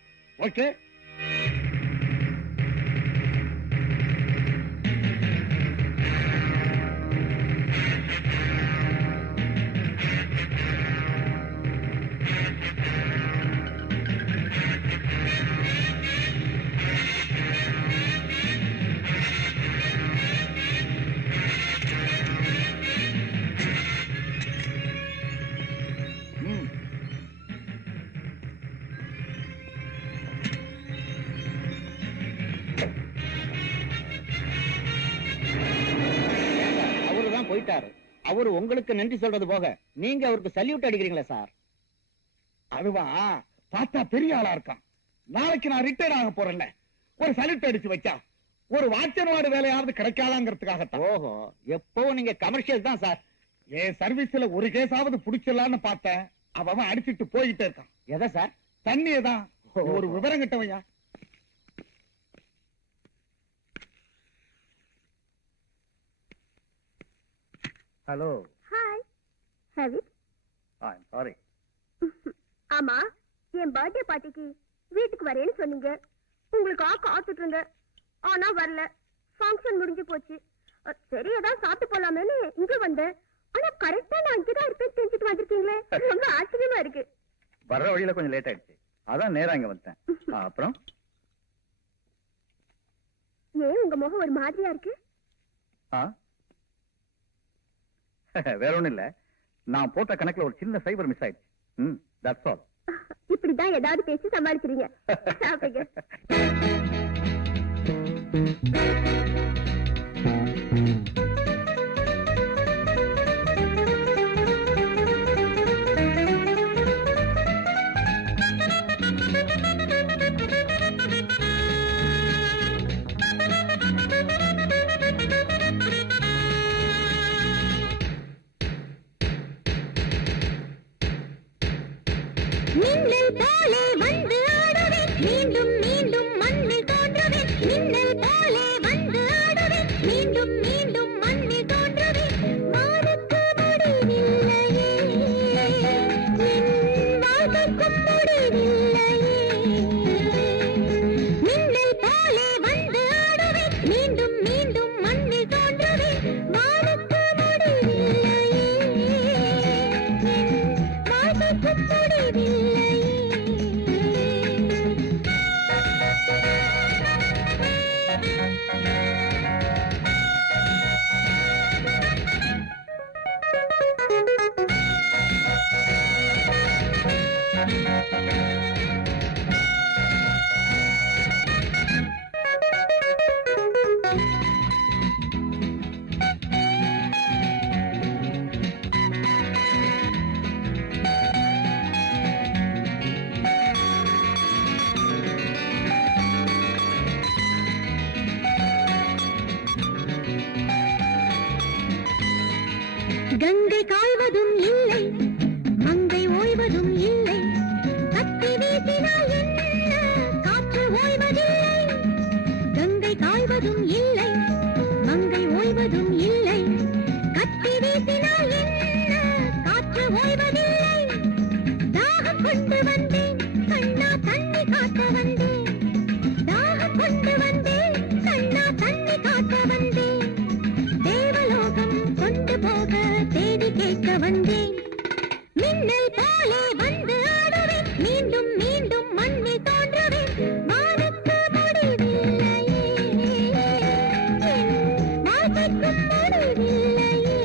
ஓகே? அவருதான் போயிட்டாரு. அவரு உங்களுக்கு நன்றி சொல்றது போக நீங்க அவருக்கு சல்யூட் அடிக்கிறீங்களா சார்? அதுவா பார்த்தா பெரிய ஆளா இருக்கான். நாளைக்கு நான் ரிட்டையர் ஆக போறேன்ல, ஒரு சல்யூட் அடிச்சு வச்சா ஒரு வாட்சன்வாடு வேலையாவது கிடைக்காதாங்கிறதுக்காகத்தான். ஓஹோ, எப்பவும் நீங்க கமர்ஷியல் தான் சார். என் சர்வீஸ்ல ஒரு கேஸாவது புடிச்சிடலான்னு பார்த்தேன். அவன் அடிச்சிட்டு போயிட்டே இருக்கான். எதை சார்? தண்ணியதான். ஒரு விவரம் கிட்டவையா. Hello. Hi. Have it. I'm sorry. ஆமா, என் பர்த்டே பார்ட்டிக்கு வீட்டுக்கு வரேன்னு சொன்னீங்க. உங்களுக்கு காத்துட்டு இருந்தேன். ஆனா வரல. ஃபங்க்ஷன் முடிஞ்சு போச்சு. சரி ஏதாவது சாப்பிட்டு போலாமேன்னு இங்க வந்தேன். ஆனா கரெக்டா நான் இங்கதான் இருப்பேன் தெரிஞ்சுட்டு வந்திருக்கீங்களே. ரொம்ப ஆச்சரியமா இருக்கு. வர்ற வழியில கொஞ்சம் லேட் ஆயிடுச்சு, அதான் நேரா இங்க வந்துட்டேன். அப்புறம் ஏன் உங்க முகம் ஒரு மாதிரியா இருக்கு? வேற ஒண்ணும் இல்ல, நான் போட்ட கணக்குல ஒரு சின்ன சைபர் மிஸ் ஆயிடுச்சு. That's all. இப்படிதான் ஏதாவது பேசி சமாளிக்கிறீங்க. சாப்பிடுங்க. மின்னல் போலே வந்து ஆடுவேன், மீண்டும் மீண்டும் மண்ணில் தோன்றுவேன். மின்னல் போலே வந்து ஆடுவேன், மீண்டும் மீண்டும் மண்ணில் தோன்றுவேன். வானுக்கு முடிவில்லையே, என் வாழ்க்கைக்கும் முடிவில்லையே. மின்னல் போலே வந்து ஆடுவேன், மீண்டும் மீண்டும் மண்ணில் தோன்றுவேன். வானுக்கு முடிவில்லையே, என் வாழ்க்கைக்கும் முடிவில்லையே. கங்கை காய்வதும் இல்லை, மங்கை ஓய்வதும் இல்லை. கத்தி வீசினால் என்ன, காற்று ஓய்வதில்லை. கங்கை காய்வதும் இல்லை, மங்கை ஓய்வதும் இல்லை. கத்தி வீசினால் என்ன, காற்று ஓய்வதில்லை. தாகம் கொண்டு வந்தேன் கண்ணா, தண்ணி காட்ட வந்தேன். தாகம் கொண்டு வந்தேன் கண்ணா, தண்ணி காட்ட வந்தேன். தேவலோகம் கொண்டு போக தேடி கேட்க வந்தேன். மின்னல் போலே வந்து ஆடுவேன், மீண்டும் மீண்டும் மண்ணில் தோன்றுவேன். வானுக்கு முடிவில்லையே, என் வாழ்க்கைக்கும் முடிவில்லையே.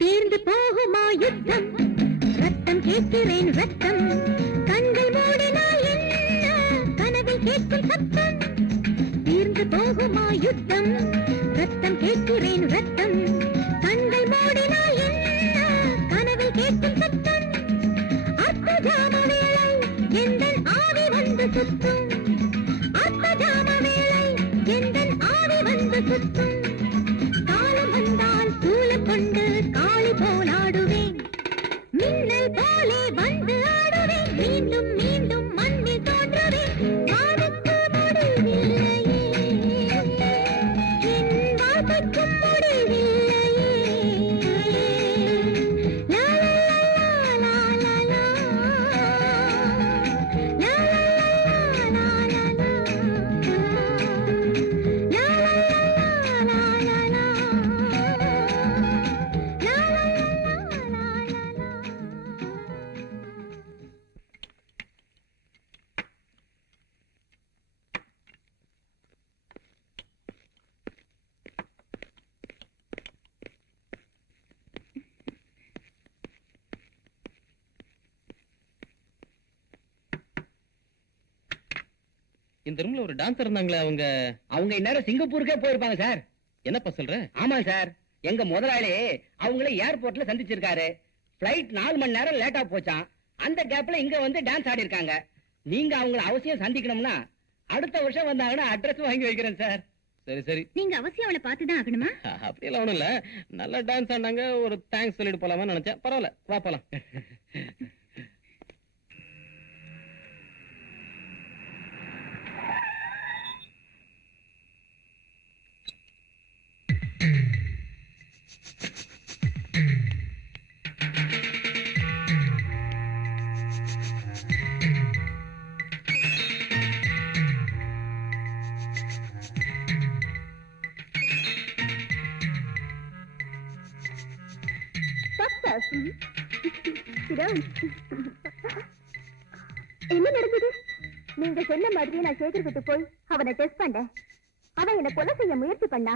தீர்ந்து போகுமா யுத்தம், ரத்தம் கேட்கிறேன் ரத்தம். கண்கள் மூடினால் என்ன, கனவில் கேட்கும் சத்தம். தீர்ந்து போகுமா யுத்தம், ரத்தம் கேட்கிறேன் ரத்தம். கண்கள் மூடினால் என்ன, கனவில் கேட்கும் மின்னல் போலே வந்து ஆடுவேன் மீண்டும் மீண்டும் மண்ணில் தோன்றுவேன் வானுக்கு முடிவில்லையே என் வாழ்க்கைக்கும் முடிவில்லையே லா லா லா லா லா லா லா லா இந்த ரூம்ல ஒரு டான்சர் இருந்தாங்களே அவங்க இந்நேரம் சிங்கப்பூருக்கே போயிருப்பாங்க சார். என்னப்பா சொல்ற? ஆமா சார், எங்க முதலாளி அவங்கள ஏர்போர்ட்ல சந்திச்சிருக்காரு. பிளைட் 4 மணி நேரம் லேட்டா போச்சான். அந்த கேப்ல இங்க வந்து டான்ஸ் ஆடி இருக்காங்க. நீங்க அவங்கள அவசியம் சந்திக்கணும்னா அடுத்த வருஷம் வந்தாங்கன்னா அட்ரஸ் வாங்கி வைக்கிறேன் சார். சரி சரி, நீங்க அவசியம் அவளை பார்த்துதான் ஆகணுமா? அப்படியெல்லாம் ஒண்ணும் இல்ல, நல்லா டான்ஸ் ஆடினாங்க, ஒரு தேங்க்ஸ் சொல்லிட்டு போலாமா நினைச்சேன். பரவாயில்ல, வா போலாம். என்ன நடந்தது? நீங்க சொன்ன மாதிரியே நான் சேகர்கிட்ட போய் அவனை டெஸ்ட் பண்ணேன். அவன் என்ன கொலை செய்ய முயற்சி பண்ணா.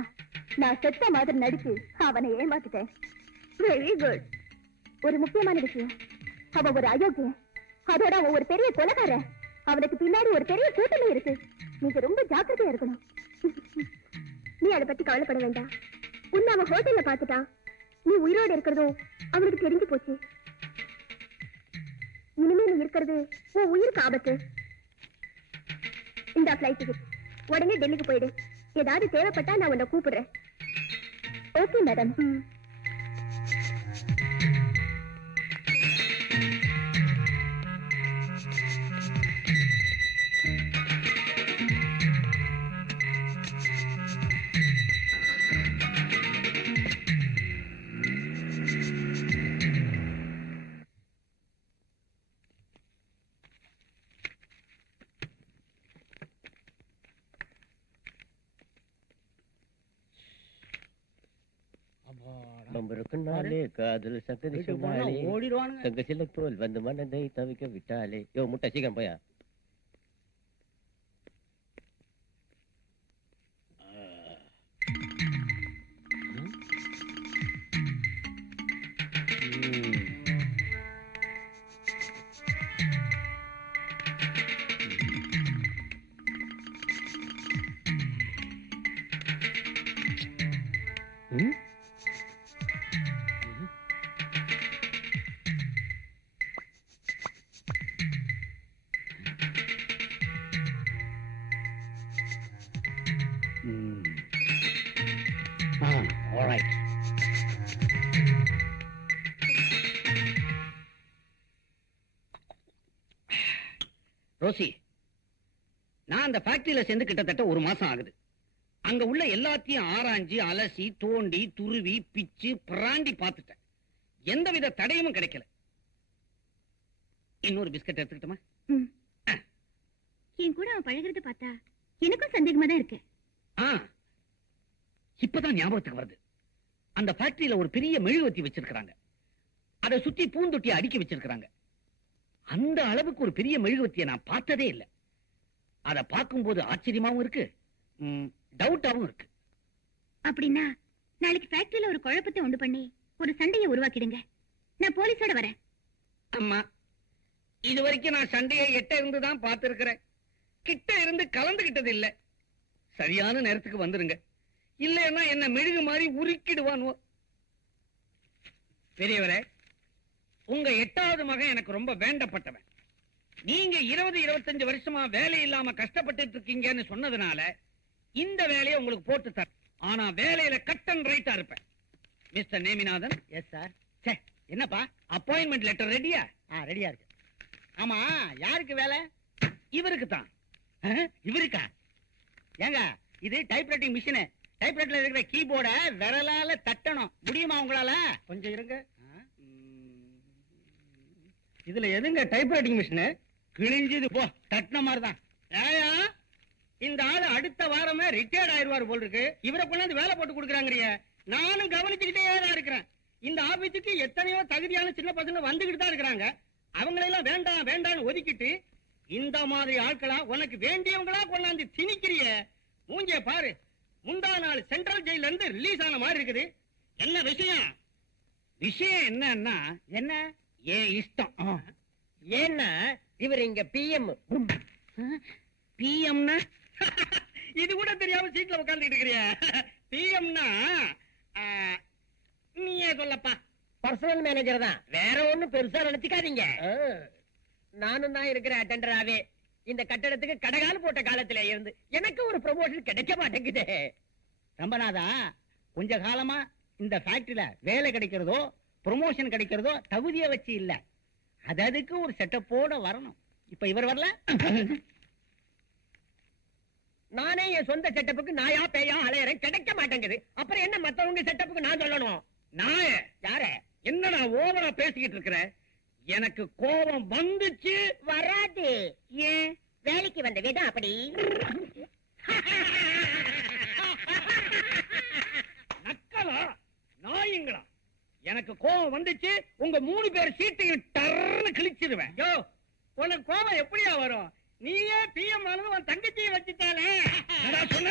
நான் செத்த மாதிரி நடிச்சு அவனை ஏமாத்திட்டேன். Very good. ஒரு முக்கியமான விஷயம், அவன் ஒரு அயோக்கியன். அதோட அவன் ஒரு பெரிய கொலைகாரன். அவனுக்கு பின்னாடி ஒரு பெரிய கூட்டணி இருக்கு. நீங்க ரொம்ப ஜாக்கிரதையா இருக்கணும். நீ அதை பத்தி கவலைப்பட வேண்டாம். உன்னை அவன் ஹோட்டல்ல பாத்துட்டான். நீ உயிரோடு இருக்கிறதும் அவனுக்கு தெரிஞ்சு போச்சு. இனிமே நீ இருக்கிறது உன் உயிருக்கு ஆபத்து. இந்த ஃபிளைட் டிக்கெட், உடனே டெல்லிக்கு போயிடு. ஏதாவது தேவைப்பட்டா நான் உன்னை கூப்பிடுறேன். Okay madam. காதல் சக்கரை ஓடிடுவானுங்க. தங்க சில தோல் வந்து மனதை தவிக்க விட்டாலே. யோ முட்டை சீக்கிரம் போயா. ரோசி, நான் அந்த ஃபேக்டரியில சேர்ந்து கிட்டத்தட்ட 1 மாசம் ஆகுது. அங்க உள்ள எல்லாத்தையும் ஆராய்ஞ்சு அலசி தோண்டி துருவி பிச்சு பிராண்டி பார்த்துட்டேன். எந்தவித தடையும் கிடைக்கல. இன்னொரு பிஸ்கட் எடுத்துக்கிட்டோமா? என் கூட அவன் பழகிறது பார்த்தா எனக்கும் சந்தேகமா தான் இருக்கு. இப்பதான் ஞாபகத்துக்கு வருது. அந்த ஃபேக்டரியில ஒரு பெரிய மெழுகுவர்த்தி வச்சிருக்காங்க. அதை சுத்தி பூந்தொட்டியை அடுக்கி வச்சிருக்காங்க. அந்த அளவுக்கு ஒரு பெரிய மெழுகுவர்த்தியை நான் பார்த்ததே இல்லை. அதை பார்க்கும்போது ஆச்சரியமாவும் இருக்கு, டவுட்டாவும் இருக்கு. அப்படின்னா நாளைக்கு ஃபேக்டரியில ஒரு குழப்பத்தை உண்டு பண்ணி ஒரு சண்டையை உருவாக்கிடுங்க. நான் போலீஸோட வரேன். அம்மா, இது வரைக்கும் நான் சண்டையை எட்ட இருந்துதான் பார்த்திருக்கிறேன். கிட்ட இருந்து கலந்துகிட்டது இல்ல. சரியான நேரத்துக்கு வந்துருங்க, இல்லைன்னா என்ன மெழுகு மாதிரி உருக்கிடுவானுவோ. பெரியவரே, உங்க 8வது மகன் எனக்கு ரொம்ப வேண்டப்பட்டவன். நீங்க 20-25 வருஷமா வேலை இல்லாம கஷ்டப்பட்டு இருக்கீங்கன்னு சொன்னதுனால இந்த வேலையை உங்களுக்கு போட்டு தர. ஆனா வேலையில கட் அண்ட் ரைட்டா இருப்பேன். மிஸ்டர் நேமிநாதன். Yes sir. என்னப்பா அப்பாயின்மெண்ட் லெட்டர் ரெடியா? ரெடியா இருக்கு. ஆமா, யாருக்கு வேலை? இவருக்கு தான். இவருக்கா? ஏங்க, இது டைப்ரைட்டிங் மிஷின். டைப்ரைட்டர்ல இருக்கிற கீபோர்ட விரலால தட்டணும். முடியுமா உங்களால? கொஞ்சம் இருங்க. இதுல எதுங்க டைப்ரைட்டிங் மிஷின்? கிழிஞ்சது போ, தட்டின மாதிரிதான். ஏயா, இந்த ஆளு அடுத்த வாரமே ரிட்டையர்ட் ஆயிருவாரு போல் இருக்கு. இவரை கொண்டாந்து வேலை போட்டு கொடுக்குறாங்க. நானும் கவனிச்சுக்கிட்டே தான் இருக்கிறேன். இந்த ஆபீஸுக்கு எத்தனையோ தகுதியான சின்ன பசங்க வந்துகிட்டு தான் இருக்கிறாங்க. அவங்களெல்லாம் வேண்டாம் வேண்டாம்னு ஒதுக்கிட்டு இந்த மாதிரி ஆட்களா உனக்கு வேண்டியவங்களா கொண்டாந்து திணிக்கிறிய. மூஞ்சிய பாரு, முந்தா நாள் சென்ட்ரல் ஜெயில இருந்து ரிலீஸ் ஆன மாதிரி இருக்குது. என்ன விஷயம்? விஷயம் என்னன்னா, என்ன ஏன் இஷ்டம். ஏன்னா இவர் இங்க பிஎம். பிஎம்னா இது கூட தெரியாம சீட்ல உட்கார்ந்துட்டு இருக்கிறிய. பிஎம்னா நீயே சொல்லப்பா. பர்சனல் மேனேஜர் தான், வேற ஒண்ணும் பெருசா நினைச்சுக்காதீங்க. நானும் தான் இருக்கிற அட்டெண்டராவே. இந்த கட்டடத்துக்கு கடகால் போட்ட காலத்துல இருந்து எனக்கு ஒரு ப்ரமோஷன் கிடைக்க மாட்டேங்குது. ரம்பநாதா, கொஞ்ச காலமா இந்த ஃபேக்டரியில வேலை கிடைக்கிறதோ ப்ரமோஷன் கிடைக்கிறதோ தகுதியை வச்சு இல்ல, அதுக்கு ஒரு செட்டப்போட வரணும். இப்ப இவர் வரல. நானே என் சொந்த செட்டப்புக்கு நாயா பேயா அலையறேன், கிடைக்க மாட்டேங்குது. அப்புறம் என்ன மத்தவங்க செட்டப்புக்கு நான் சொல்லணும்? நான் யார? என்னடா ஓவரா பேசிக்கிட்டு இருக்கிற? எனக்கு கோபம் வந்துச்சு. வராது. ஏன்? வேலைக்கு வந்த விதம் அப்படி. நக்கலா நாயுங்களா? எனக்கு கோபம் வந்துச்சு, உங்க 3 பேர் சீட்டையும் டர்னு கிழிச்சிடுவேன். யோ, உனக்கு கோபம் எப்படியா வரும்? நீயே பிஎம் ஆனது உன் தங்கச்சியை வச்சுட்டாலே. சொன்ன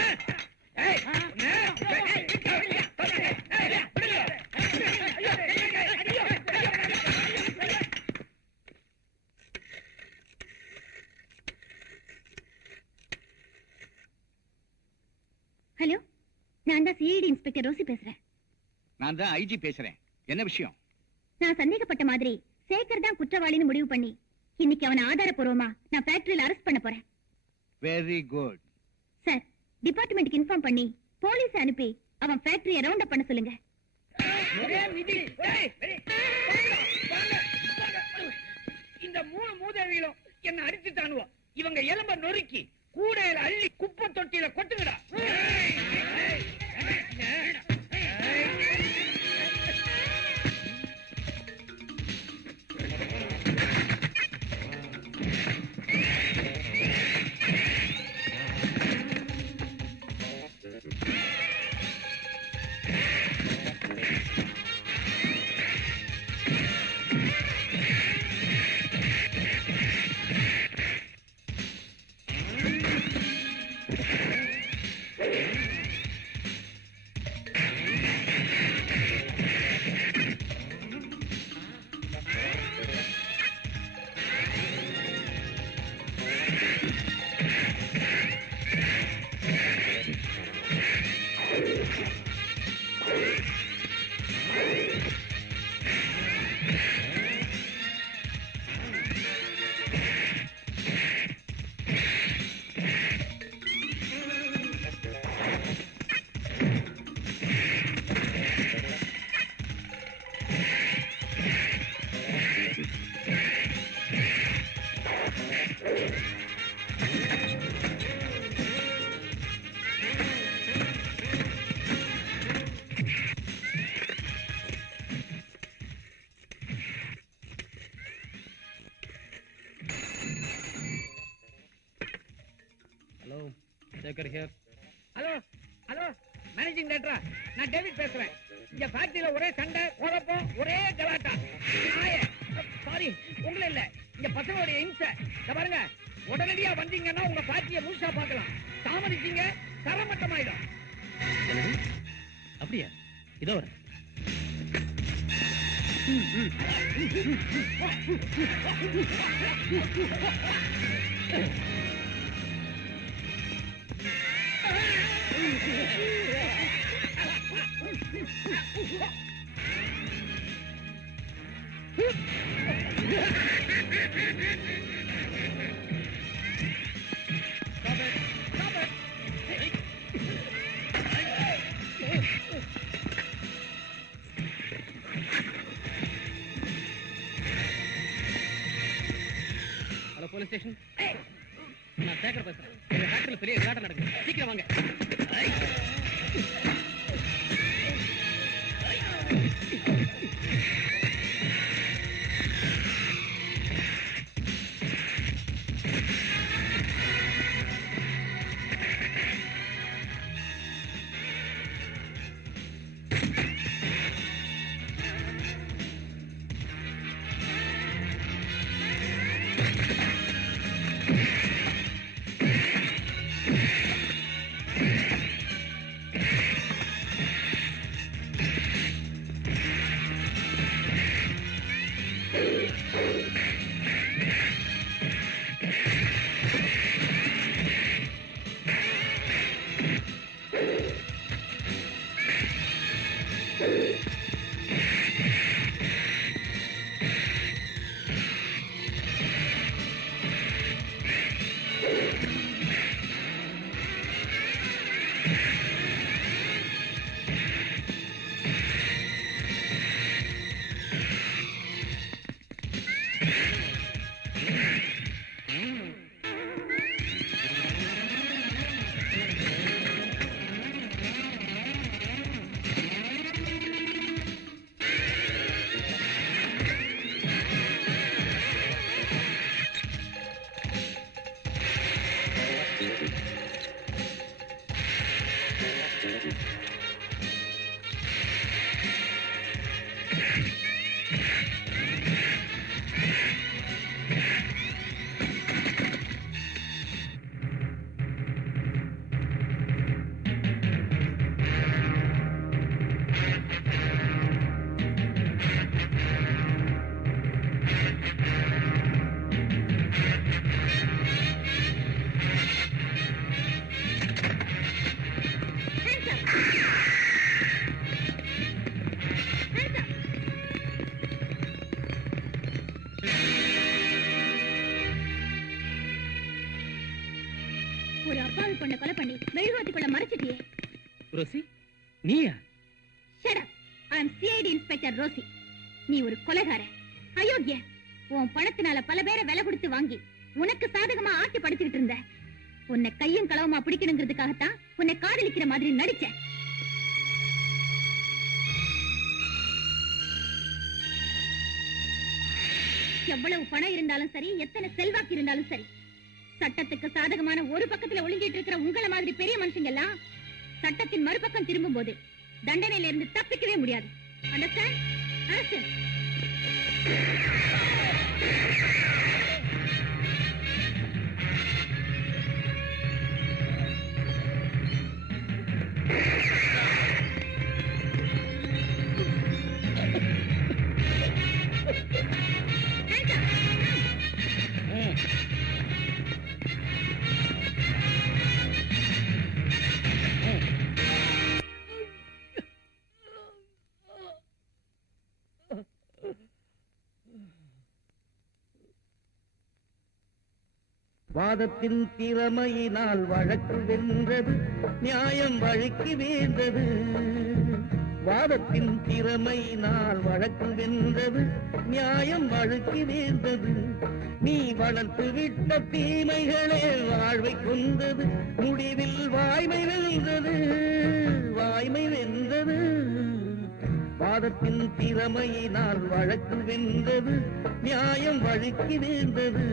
ஹலோ, நான் தான் சிஐடி இன்ஸ்பெக்டர் ரோசி பேசுறேன். நான் தான் ஐஜி பேசுறேன். என்ன விஷயம்? நான் சந்தேகப்பட்ட மாதிரி சேகர் தான் குற்றவாளின்னு முடிவு பண்ணி இன்னைக்கு அவனை ஆதாரப்பூர்வமா நான் ஃபேக்டரியில அரெஸ்ட் பண்ண போறேன். வெரி குட் சார், டிபார்ட்மெண்ட்டுக்கு இன்ஃபார்ம் பண்ணி போலீஸ் அனுப்பி அவன் ஃபேக்டரியை ரவுண்ட் அப் பண்ண சொல்லுங்க. இந்த 3 மூதேவிகளும் என்ன அடிச்சுட்டானுவோ. இவங்க எலும்ப நொறுக்கி கூடையில அள்ளி குப்பை தொட்டியில கொட்டுங்கடா. ஹலோ ஹலோ, மேனேஜிங் டைரக்டரா? நான் டேவிட் பேசுறேன். இங்க ஃபேக்டரியில ஒரே சண்டை, குழப்பம், ஒரே கலாட்டா. சாரி, உங்களை இல்ல, இங்க பசங்களுடைய இம்சை. பாருங்க, உடனடியா வந்தீங்கன்னா உங்க ஃபேக்டரியை முழுசா பார்க்கலாம். தாமதிச்சீங்க தரமட்டமாயிடும். அப்படியா? இதோ வரேன். Police station. நான் சேகர் பேசுறேன். இந்த ஃபேக்டரியில பெரிய விளையாட்டம் நடக்குது. சீக்கிரம் வாங்க. ஒரு அப்பாவி பொண்ணை கொலை பண்ணி மெழுகுவர்த்திக்குள்ள மறைச்சிட்டியே. ரோசி, நீயா? Shut up. I am CID inspector Rosie. நீ ஒரு கொலைகாரன், அயோக்கிய. உன் பணத்தினால பல பேரை விலை கொடுத்து வாங்கி உனக்கு சாதகமா ஆட்டி படுத்திட்டு இருந்த. உன்னை கையும் களவுமா பிடிக்கணுங்கிறதுக்காகத்தான் உன்னை காதலிக்கிற மாதிரி நடிச்ச. எவ்வளவு பணம் இருந்தாலும் சரி, எத்தனை செல்வாக்கு இருந்தாலும் சரி, சட்டத்துக்கு சாதகமான ஒரு பக்கத்துல ஒளிஞ்சிட்டு இருக்கிற உங்களை மாதிரி பெரிய மனுஷங்க எல்லாம் சட்டத்தின் மறுபக்கம் திரும்பும் போது தண்டனையில இருந்து தப்பிக்கவே முடியாது. அண்டர்ஸ்டாண்ட்? அரசு வாதத்தின் திறமையினால் வழக்கு வென்றது, நியாயம் வழக்கு வேந்தது. வாதத்தின் திறமையினால் வழக்கு வென்றது, நியாயம் வழக்கு வேந்தது. நீ வளர்த்து விட்ட தீமைகளே வாழ்வை கொண்டது, முடிவில் வாய்மை வென்றது, வாய்மை வென்றது. வாதத்தின் திறமையினால் வழக்கு வென்றது, நியாயம் வழக்கு வேந்தது.